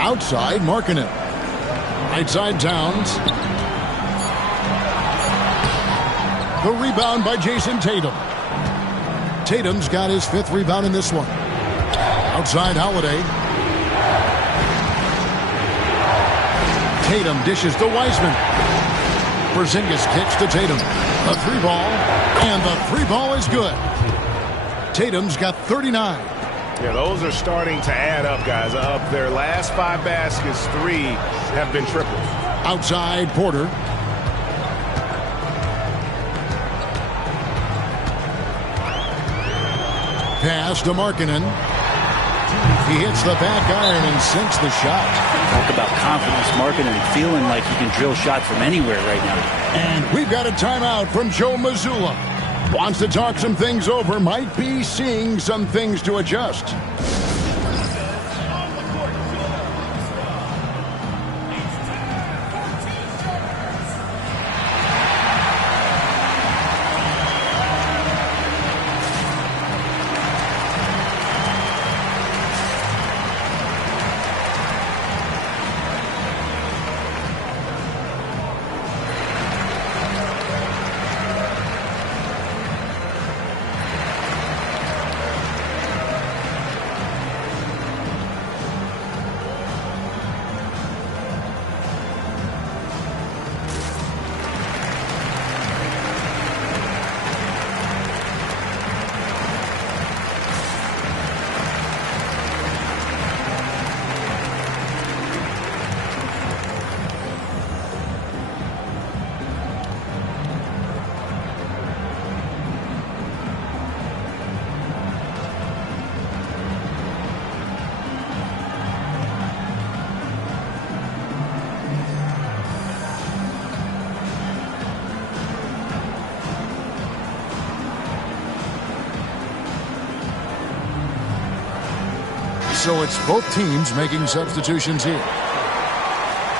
Outside, Markkanen. Right side, Towns. The rebound by Jason Tatum. Tatum's got his 5th rebound in this one. Outside, Holiday. Tatum dishes to Wiseman. Porzingis kicks to Tatum. A 3-ball, and the 3-ball is good. Tatum's got 39. Yeah, those are starting to add up, guys. Of their last 5 baskets, 3 have been triples. Outside, Porter. Pass to Markkanen. He hits the back iron and sinks the shot. Talk about confidence. Markkanen feeling like he can drill shots from anywhere right now. And we've got a timeout from Joe Mazzulla. Wants to talk some things over. Might be seeing some things to adjust. So it's both teams making substitutions here.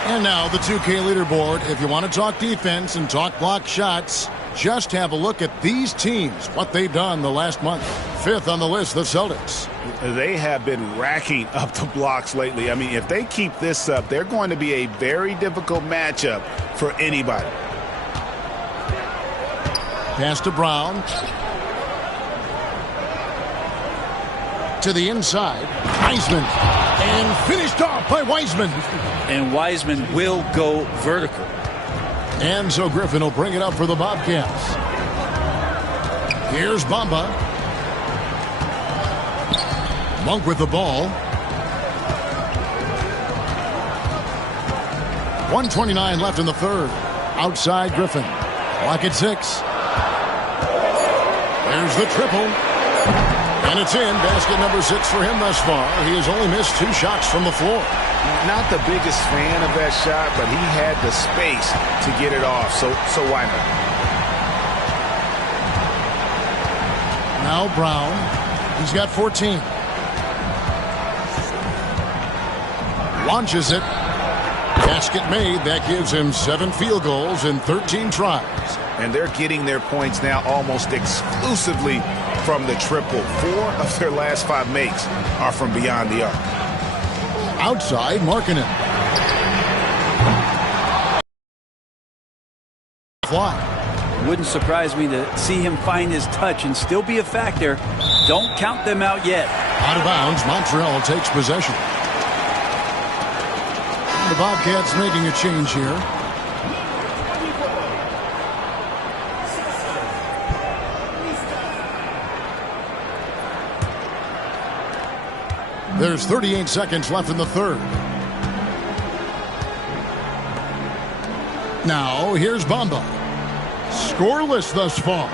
And now the 2K leaderboard. If you want to talk defense and talk block shots, just have a look at these teams, what they've done the last month. 5th on the list, the Celtics. They have been racking up the blocks lately. I mean, if they keep this up, they're going to be a very difficult matchup for anybody. Pass to Brown. To the inside. Wiseman. And finished off by Wiseman. And Wiseman will go vertical. And so Griffin will bring it up for the Bobcats. Here's Bamba. Monk with the ball. 1:29 left in the third. Outside Griffin. Clock at 6. There's the triple. And it's in. Basket number 6 for him thus far. He has only missed 2 shots from the floor. Not the biggest fan of that shot, but he had the space to get it off, so why not? Now Brown. He's got 14. Launches it. Basket made. That gives him 7 field goals in 13 tries. And they're getting their points now almost exclusively from the triple. 4 of their last 5 makes are from beyond the arc. Outside, Markkanen. Fly. Wouldn't surprise me to see him find his touch and still be a factor. Don't count them out yet. Out of bounds, Montreal takes possession. The Bobcats making a change here. There's 38 seconds left in the third. Now, here's Bamba. Scoreless thus far.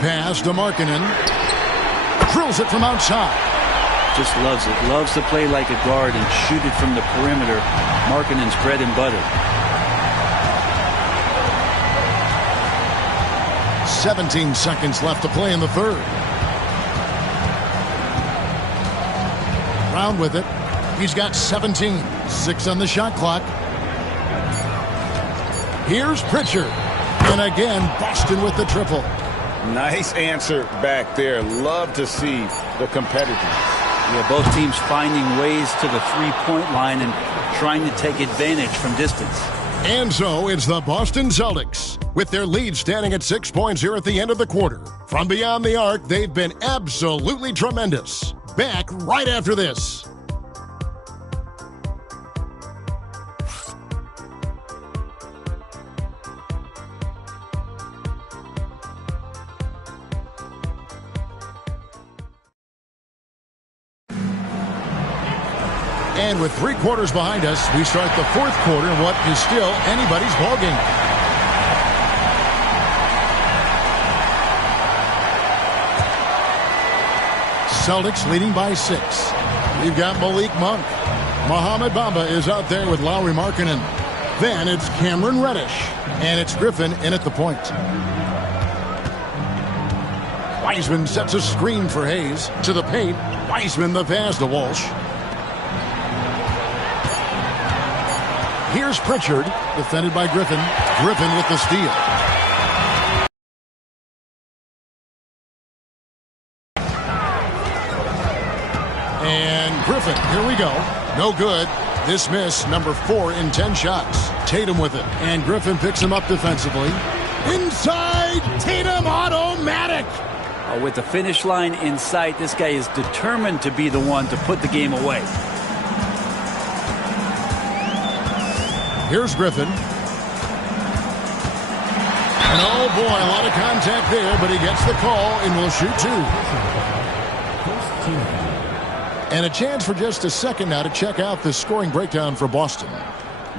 Pass to Markkanen. Drills it from outside. Just loves it. Loves to play like a guard and shoot it from the perimeter. Markkanen's bread and butter. 17 seconds left to play in the third. Brown with it. He's got 17. 6 on the shot clock. Here's Pritchard. And again, Boston with the triple. Nice answer back there. Love to see the competitiveness. Yeah, both teams finding ways to the three-point line and trying to take advantage from distance. And so it's the Boston Celtics, with their lead standing at 6 points here at the end of the quarter. From beyond the arc, they've been absolutely tremendous. Back right after this. And with 3 quarters behind us, we start the fourth quarter in what is still anybody's ballgame. Celtics leading by 6. We've got Malik Monk. Mohamed Bamba is out there with Lauri Markkanen. Then it's Cameron Reddish. And it's Griffin in at the point. Wiseman sets a screen for Hayes. To the paint. Wiseman the pass to Walsh. Here's Pritchard, defended by Griffin. Griffin with the steal. And Griffin, here we go. No good. This miss, number 4 in 10 shots. Tatum with it. And Griffin picks him up defensively. Inside, Tatum automatic. With the finish line in sight, this guy is determined to be the one to put the game away. Here's Griffin. And oh boy, a lot of contact there, but he gets the call and will shoot 2. And a chance for just a second now to check out the scoring breakdown for Boston.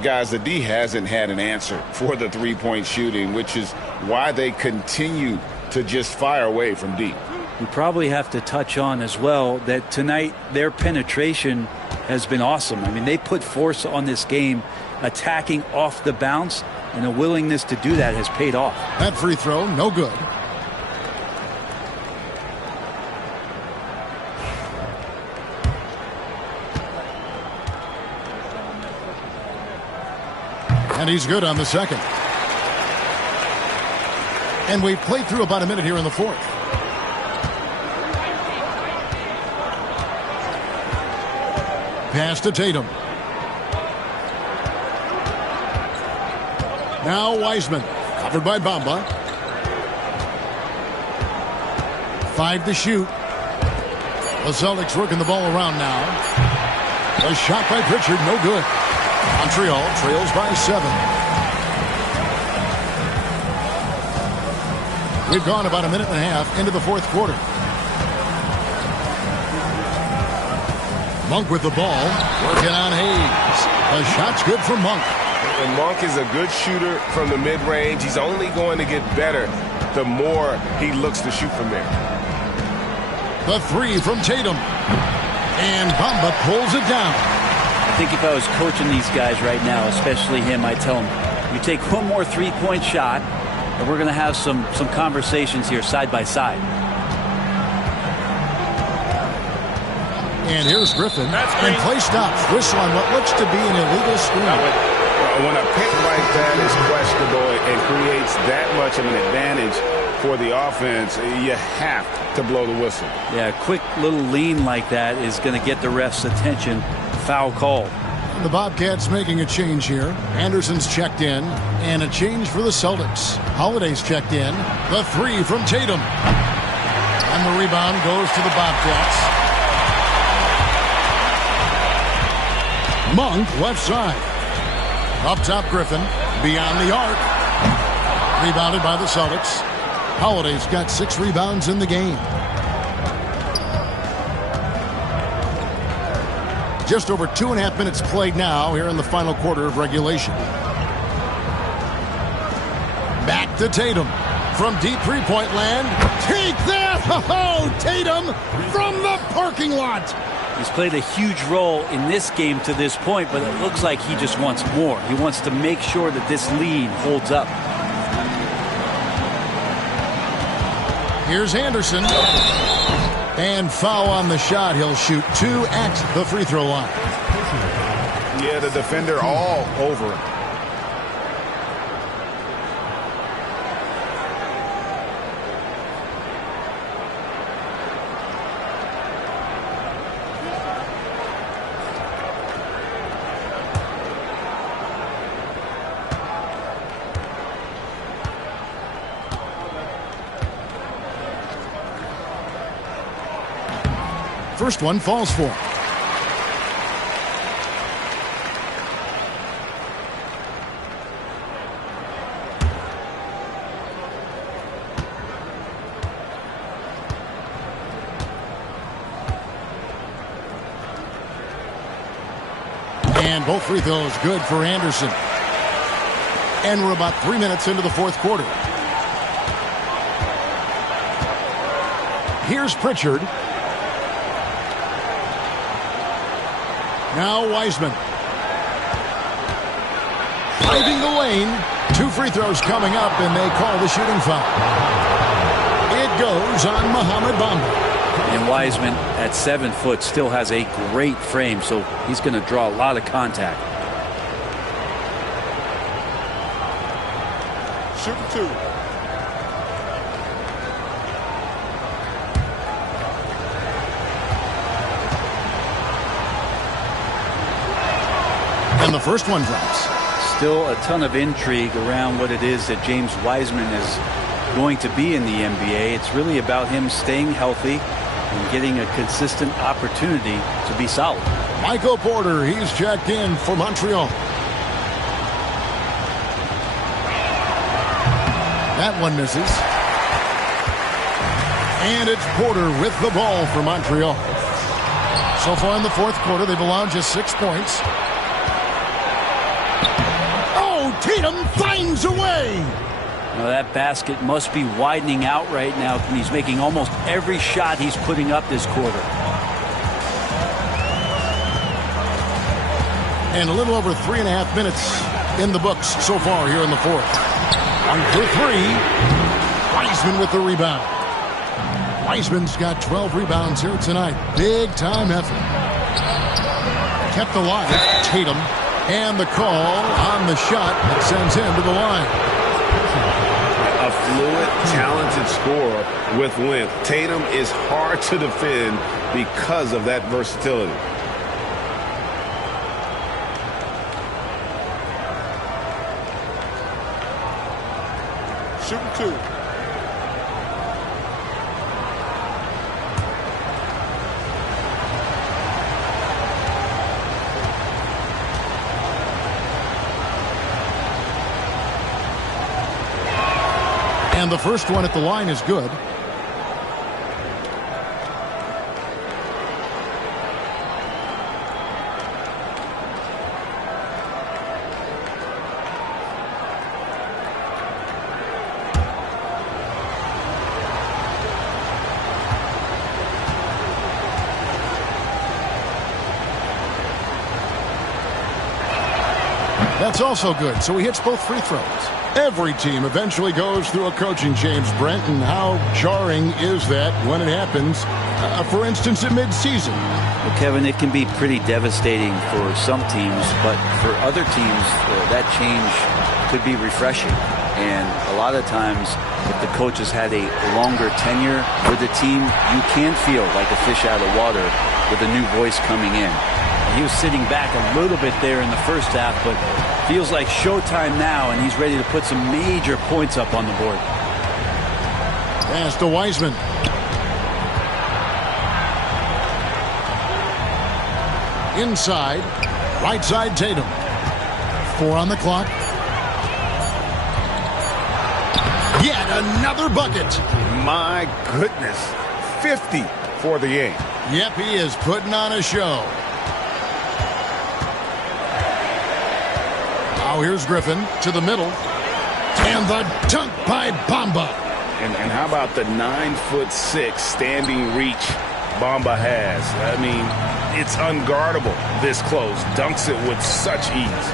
Guys, the D hasn't had an answer for the three-point shooting, which is why they continue to just fire away from deep. We probably have to touch on as well that tonight their penetration has been awesome. I mean, they put force on this game, attacking off the bounce, and the willingness to do that has paid off. That free throw, no good. And he's good on the second. And we've played through about a minute here in the fourth. Pass to Tatum. Now Wiseman, covered by Bamba. 5 to shoot. The Celtics working the ball around now. A shot by Pritchard, no good. Montreal trails by 7. We've gone about a minute and a half into the fourth quarter. Monk with the ball, working on Hayes. The shot's good for Monk. And Monk is a good shooter from the mid-range. He's only going to get better the more he looks to shoot from there. The 3 from Tatum. And Bamba pulls it down. I think if I was coaching these guys right now, especially him, I'd tell him, you take one more three-point shot, and we're going to have some conversations here side by side. And here's Griffin. And play stops. Whistle on what looks to be an illegal screen. When a pick like that is questionable and creates that much of an advantage for the offense, you have to blow the whistle. Yeah, a quick little lean like that is going to get the ref's attention. Foul call. The Bobcats making a change here. Anderson's checked in. And a change for the Celtics. Holiday's checked in. The 3 from Tatum. And the rebound goes to the Bobcats. Monk left side. Up top Griffin. Beyond the arc. Rebounded by the Celtics. Holiday's got 6 rebounds in the game. Just over 2.5 minutes played now here in the final quarter of regulation. Back to Tatum. From deep three-point land. Take that! Oh, Tatum from the parking lot. He's played a huge role in this game to this point, but it looks like he just wants more. He wants to make sure that this lead holds up. Here's Anderson. And foul on the shot. He'll shoot 2 at the free throw line. Yeah, the defender all over him. First one falls for him. And both free throws good for Anderson. And we're about 3 minutes into the fourth quarter. Here's Pritchard. Now Wiseman. Driving the lane. 2 free throws coming up, and they call the shooting foul. It goes on Mohamed Bamba. And Wiseman at 7 foot still has a great frame, so he's going to draw a lot of contact. Shooting 2. And the first one drops. Still a ton of intrigue around what it is that James Wiseman is going to be in the NBA. It's really about him staying healthy and getting a consistent opportunity to be solid. Michael Porter, he's checked in for Montreal. That one misses. And it's Porter with the ball for Montreal. So far in the fourth quarter, they've allowed just 6 points. Tatum finds a way. Now that basket must be widening out right now. He's making almost every shot he's putting up this quarter. And a little over 3.5 minutes in the books so far here in the fourth. 1 for 3. Wiseman with the rebound. Wiseman's got 12 rebounds here tonight. Big time effort. Kept alive. Tatum. And the call on the shot that sends him to the line. A fluid, talented scorer with length. Tatum is hard to defend because of that versatility. Shooting 2. And the first one at the line is good. That's also good, so he hits both free throws. Every team eventually goes through a coaching change, Brent, and how jarring is that when it happens, for instance, at midseason? Well, Kevin, it can be pretty devastating for some teams, but for other teams, that change could be refreshing. And a lot of times, if the coach has had a longer tenure with the team, you can feel like a fish out of water with a new voice coming in. He was sitting back a little bit there in the first half, but feels like showtime now, and he's ready to put some major points up on the board. Pass to Wiseman. Inside, right side Tatum. 4 on the clock. Yet another bucket. My goodness. 50 for the game. Yep, he is putting on a show. Now here's Griffin to the middle. And the dunk by Bamba. And how about the 9'6" standing reach Bamba has? I mean, It's unguardable this close. Dunks it with such ease.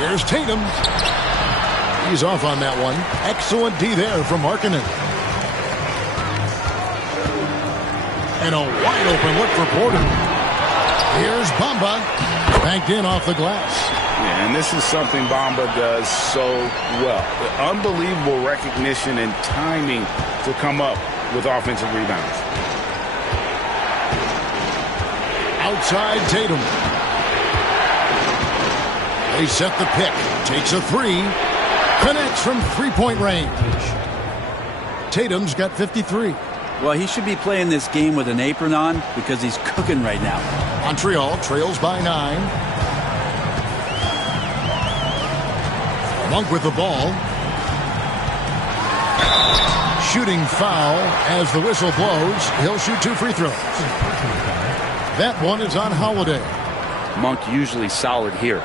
Here's Tatum. He's off on that one. Excellent D there from Markkanen. And a wide open look for Porter. Here's Bamba. Banked in off the glass. Yeah, and this is something Bamba does so well. Unbelievable recognition and timing to come up with offensive rebounds. Outside Tatum. They set the pick. Takes a three. Connects from three-point range. Tatum's got 53. Well, he should be playing this game with an apron on because he's cooking right now. Montreal trails by 9. Monk with the ball. Shooting foul as the whistle blows. He'll shoot 2 free throws. That one is on Holiday. Monk usually solid here.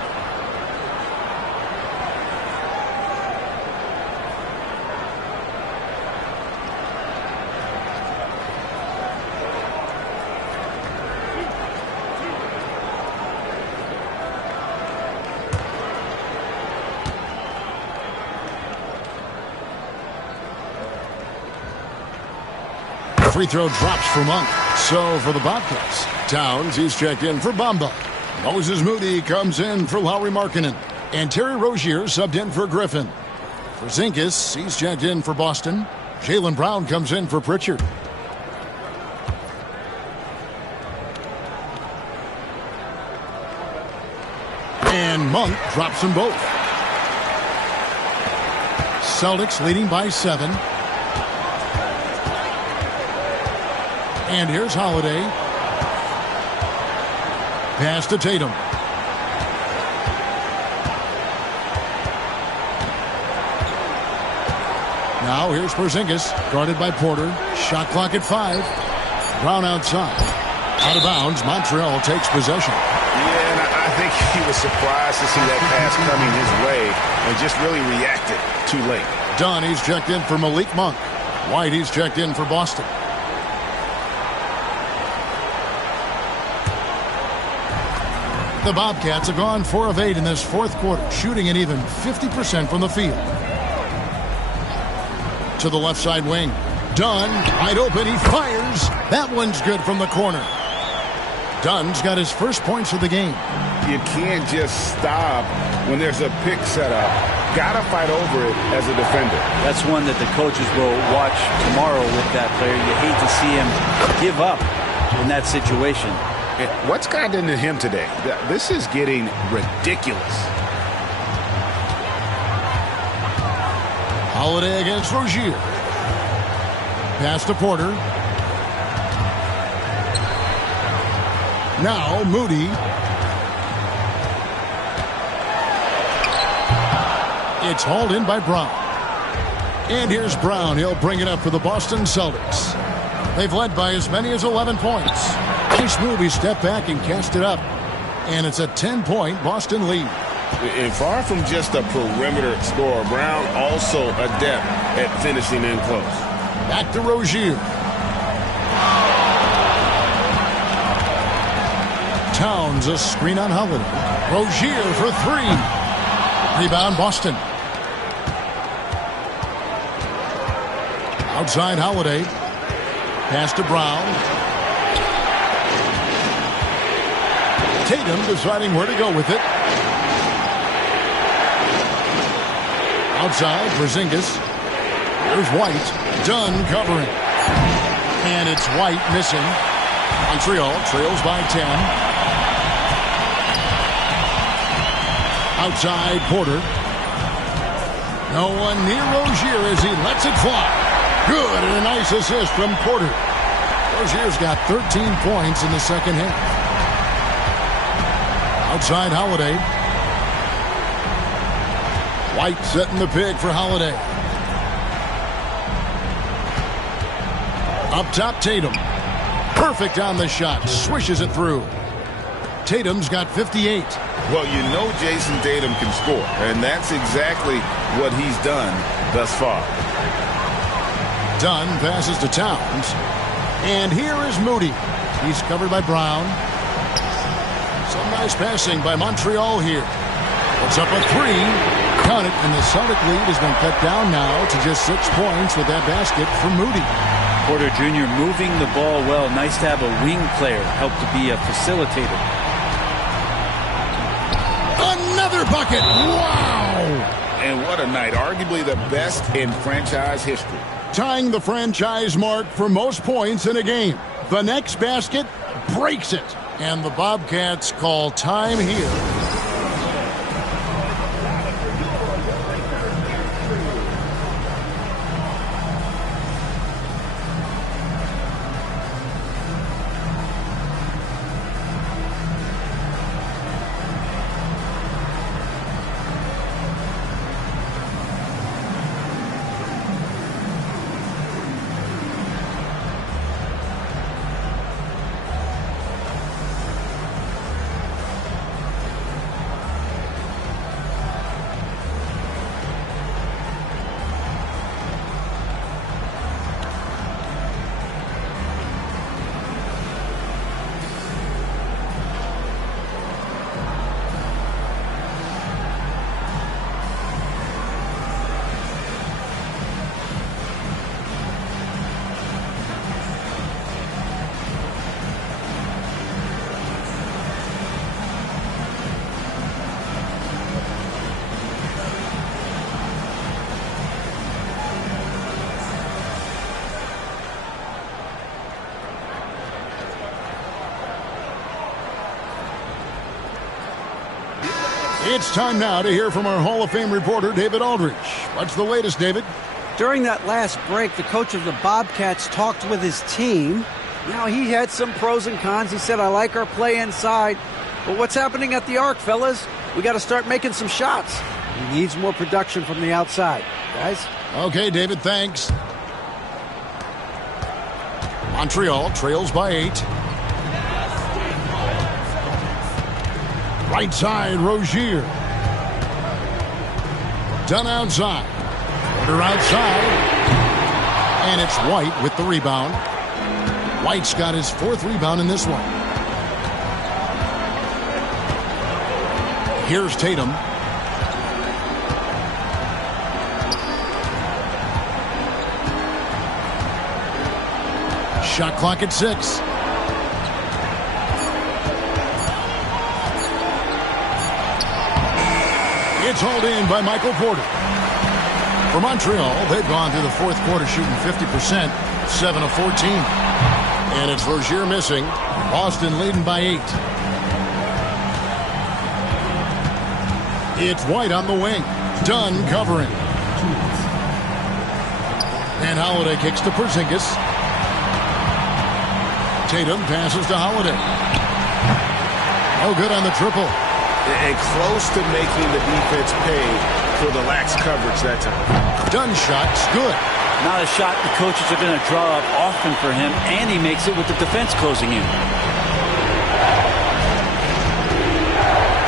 Free throw drops for Monk. So for the Bobcats, Towns, he's checked in for Bamba. Moses Moody comes in for Lauri Markkanen. And Terry Rozier subbed in for Griffin. For Zinkas, he's checked in for Boston. Jaylen Brown comes in for Pritchard. And Monk drops them both. Celtics leading by 7. And here's Holiday. Pass to Tatum. Now here's Porzingis, guarded by Porter. Shot clock at 5. Brown outside. Out of bounds. Montreal takes possession. Yeah, and I think he was surprised to see that pass coming his way and just really reacted too late. Dunn, he's checked in for Malik Monk. White, he's checked in for Boston. The Bobcats have gone 4 of 8 in this fourth quarter, shooting an even 50% from the field. To the left side wing. Dunn, wide open, he fires. That one's good from the corner. Dunn's got his first points of the game. You can't just stop when there's a pick set up. Gotta fight over it as a defender. That's one that the coaches will watch tomorrow with that player. You hate to see him give up in that situation. What's gotten into him today? This is getting ridiculous. Holiday against Rozier. Pass to Porter. Now Moody. It's hauled in by Brown. And here's Brown. He'll bring it up for the Boston Celtics. They've led by as many as 11 points. Nice move. He stepped back and cast it up. And it's a 10-point Boston lead. And far from just a perimeter scorer, Brown also adept at finishing in close. Back to Rozier. Towns, a screen on Holiday. Rozier for 3. Rebound Boston. Outside Holiday. Pass to Brown. Tatum deciding where to go with it. Outside, Porzingis. Here's White. Dunn covering. And it's White missing. Montreal trails by 10. Outside, Porter. No one near Rozier as he lets it fly. Good, and a nice assist from Porter. Rozier's got 13 points in the second half. Outside Holiday. White setting the pick for Holiday. Up top, Tatum. Perfect on the shot. Swishes it through. Tatum's got 58. Well, you know Jason Tatum can score, and that's exactly what he's done thus far. Dunn passes to Towns. And here is Moody. He's covered by Brown. Some nice passing by Montreal here. Puts up a three. Count it, and the Celtic lead has been cut down now to just 6 points with that basket from Moody. Porter Jr. moving the ball well. Nice to have a wing player help to be a facilitator. Another bucket! Wow! And what a night. Arguably the best in franchise history. Tying the franchise mark for most points in a game. The next basket breaks it. And the Bobcats call time here. It's time now to hear from our Hall of Fame reporter, David Aldridge. What's the latest, David? During that last break, the coach of the Bobcats talked with his team. Now, he had some pros and cons. He said, I like our play inside. But what's happening at the arc, fellas? We got to start making some shots. He needs more production from the outside. Guys? Okay, David, thanks. Montreal trails by 8. Right side, Rozier. Dunn outside. Porter outside. And it's White with the rebound. White's got his 4th rebound in this one. Here's Tatum. Shot clock at 6. It's hauled in by Michael Porter. For Montreal, they've gone through the 4th quarter shooting 50%, 7 of 14. And it's Rozier missing. Boston leading by 8. It's White on the wing. Dunn covering. And Holiday kicks to Porzingis. Tatum passes to Holiday. No good on the triple. And close to making the defense pay for the lax coverage that time. Dunn shot's good. Not a shot the coaches are going to draw up often for him, and he makes it with the defense closing in.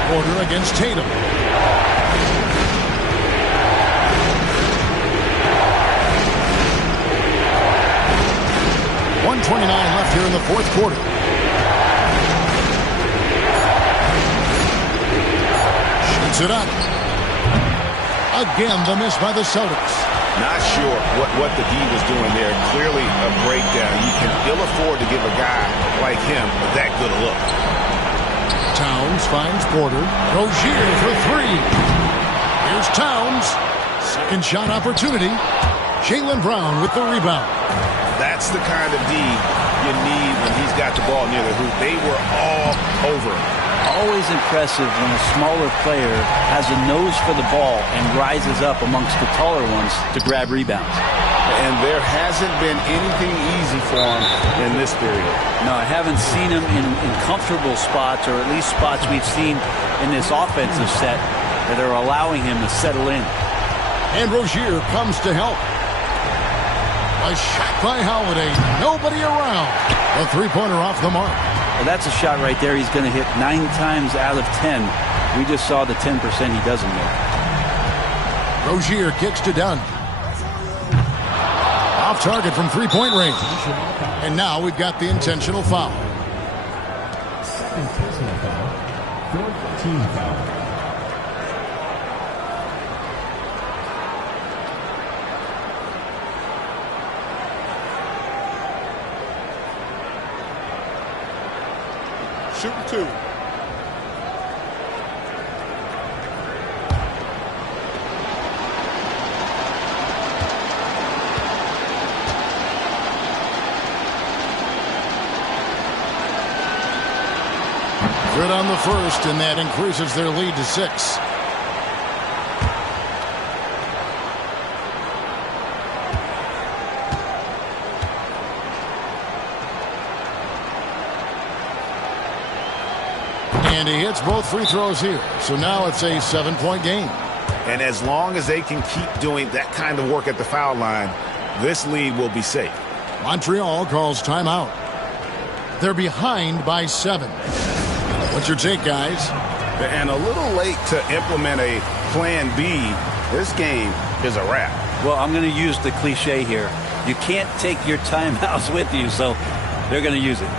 Porter against Tatum. .129 left here in the 4th quarter. Shoots it up. Again, the miss by the Celtics. Not sure what the D was doing there. Clearly a breakdown. You can ill afford to give a guy like him that good a look. Towns finds Porter. Rozier for 3. Here's Towns. Second shot opportunity. Jaylen Brown with the rebound. That's the kind of D you need when he's got the ball near the hoop. They were all over him. Always impressive when a smaller player has a nose for the ball and rises up amongst the taller ones to grab rebounds. And there hasn't been anything easy for him in this period. No, I haven't seen him in comfortable spots, or at least spots we've seen in this offensive set that are allowing him to settle in. And Rozier comes to help. A shot by Holiday. Nobody around. A 3-pointer off the mark. Well, that's a shot right there he's going to hit 9 times out of 10. We just saw the 10% he doesn't make. Rozier kicks to Dunn. Off target from 3-point range. And now we've got the intentional foul. Intentional foul. Fourth team foul. Shooting 2. Good on the first, and that increases their lead to 6. And he hits both free throws here. So now it's a 7-point game. And as long as they can keep doing that kind of work at the foul line, this lead will be safe. Montreal calls timeout. They're behind by 7. What's your take, guys? And a little late to implement a plan B. This game is a wrap. Well, I'm going to use the cliche here. You can't take your timeouts with you, so they're going to use it.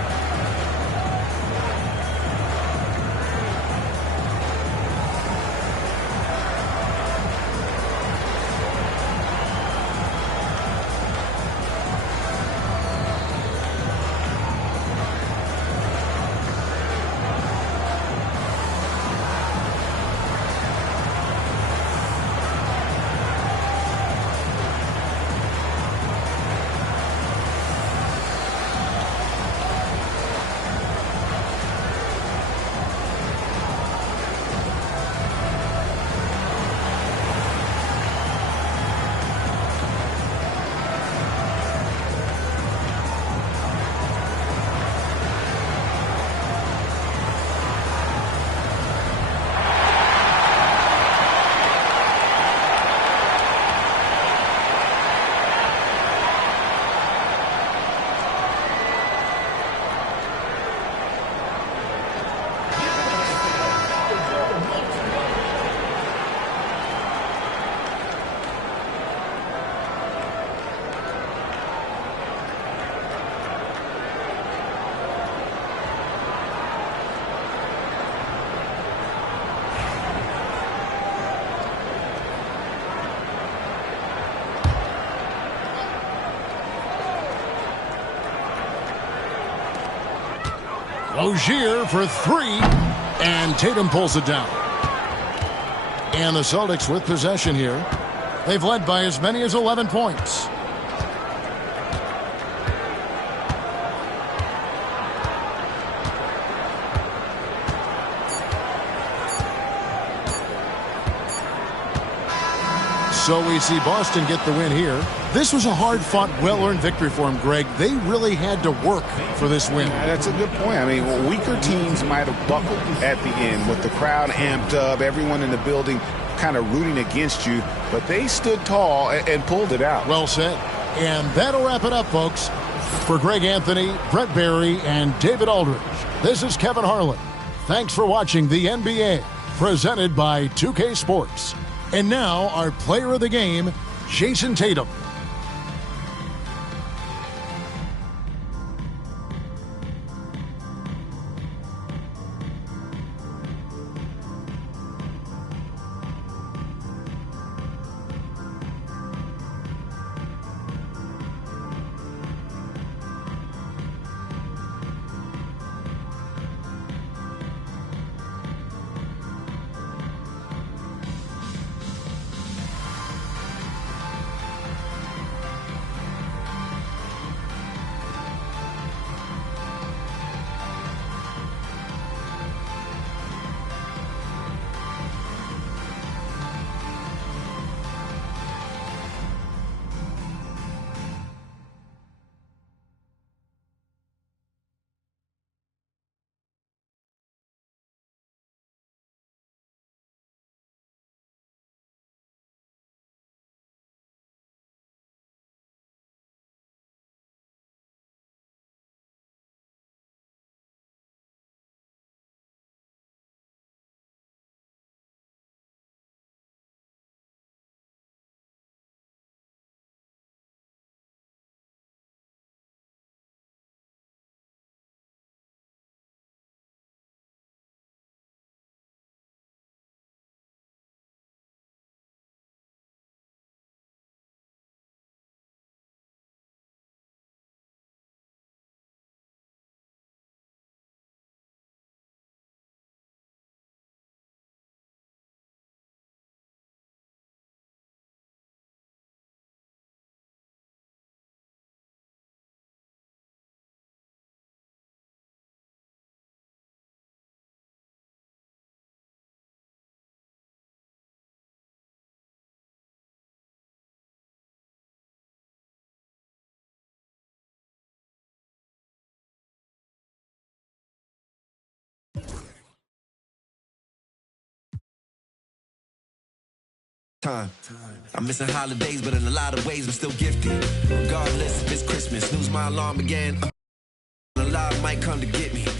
Rozier for 3, and Tatum pulls it down. And the Celtics with possession here. They've led by as many as 11 points. So we see Boston get the win here. This was a hard-fought, well-earned victory for them, Greg. They really had to work for this win. That's a good point. I mean, weaker teams might have buckled at the end with the crowd amped up, everyone in the building kind of rooting against you, but they stood tall and pulled it out. Well said. And that'll wrap it up, folks. For Greg Anthony, Brett Barry, and David Aldridge, this is Kevin Harlan. Thanks for watching the NBA, presented by 2K Sports. And now, our player of the game, Jason Tatum. time. I'm missing holidays, but in a lot of ways, I'm still gifted. Regardless if it's Christmas, snooze my alarm again. A lot might come to get me.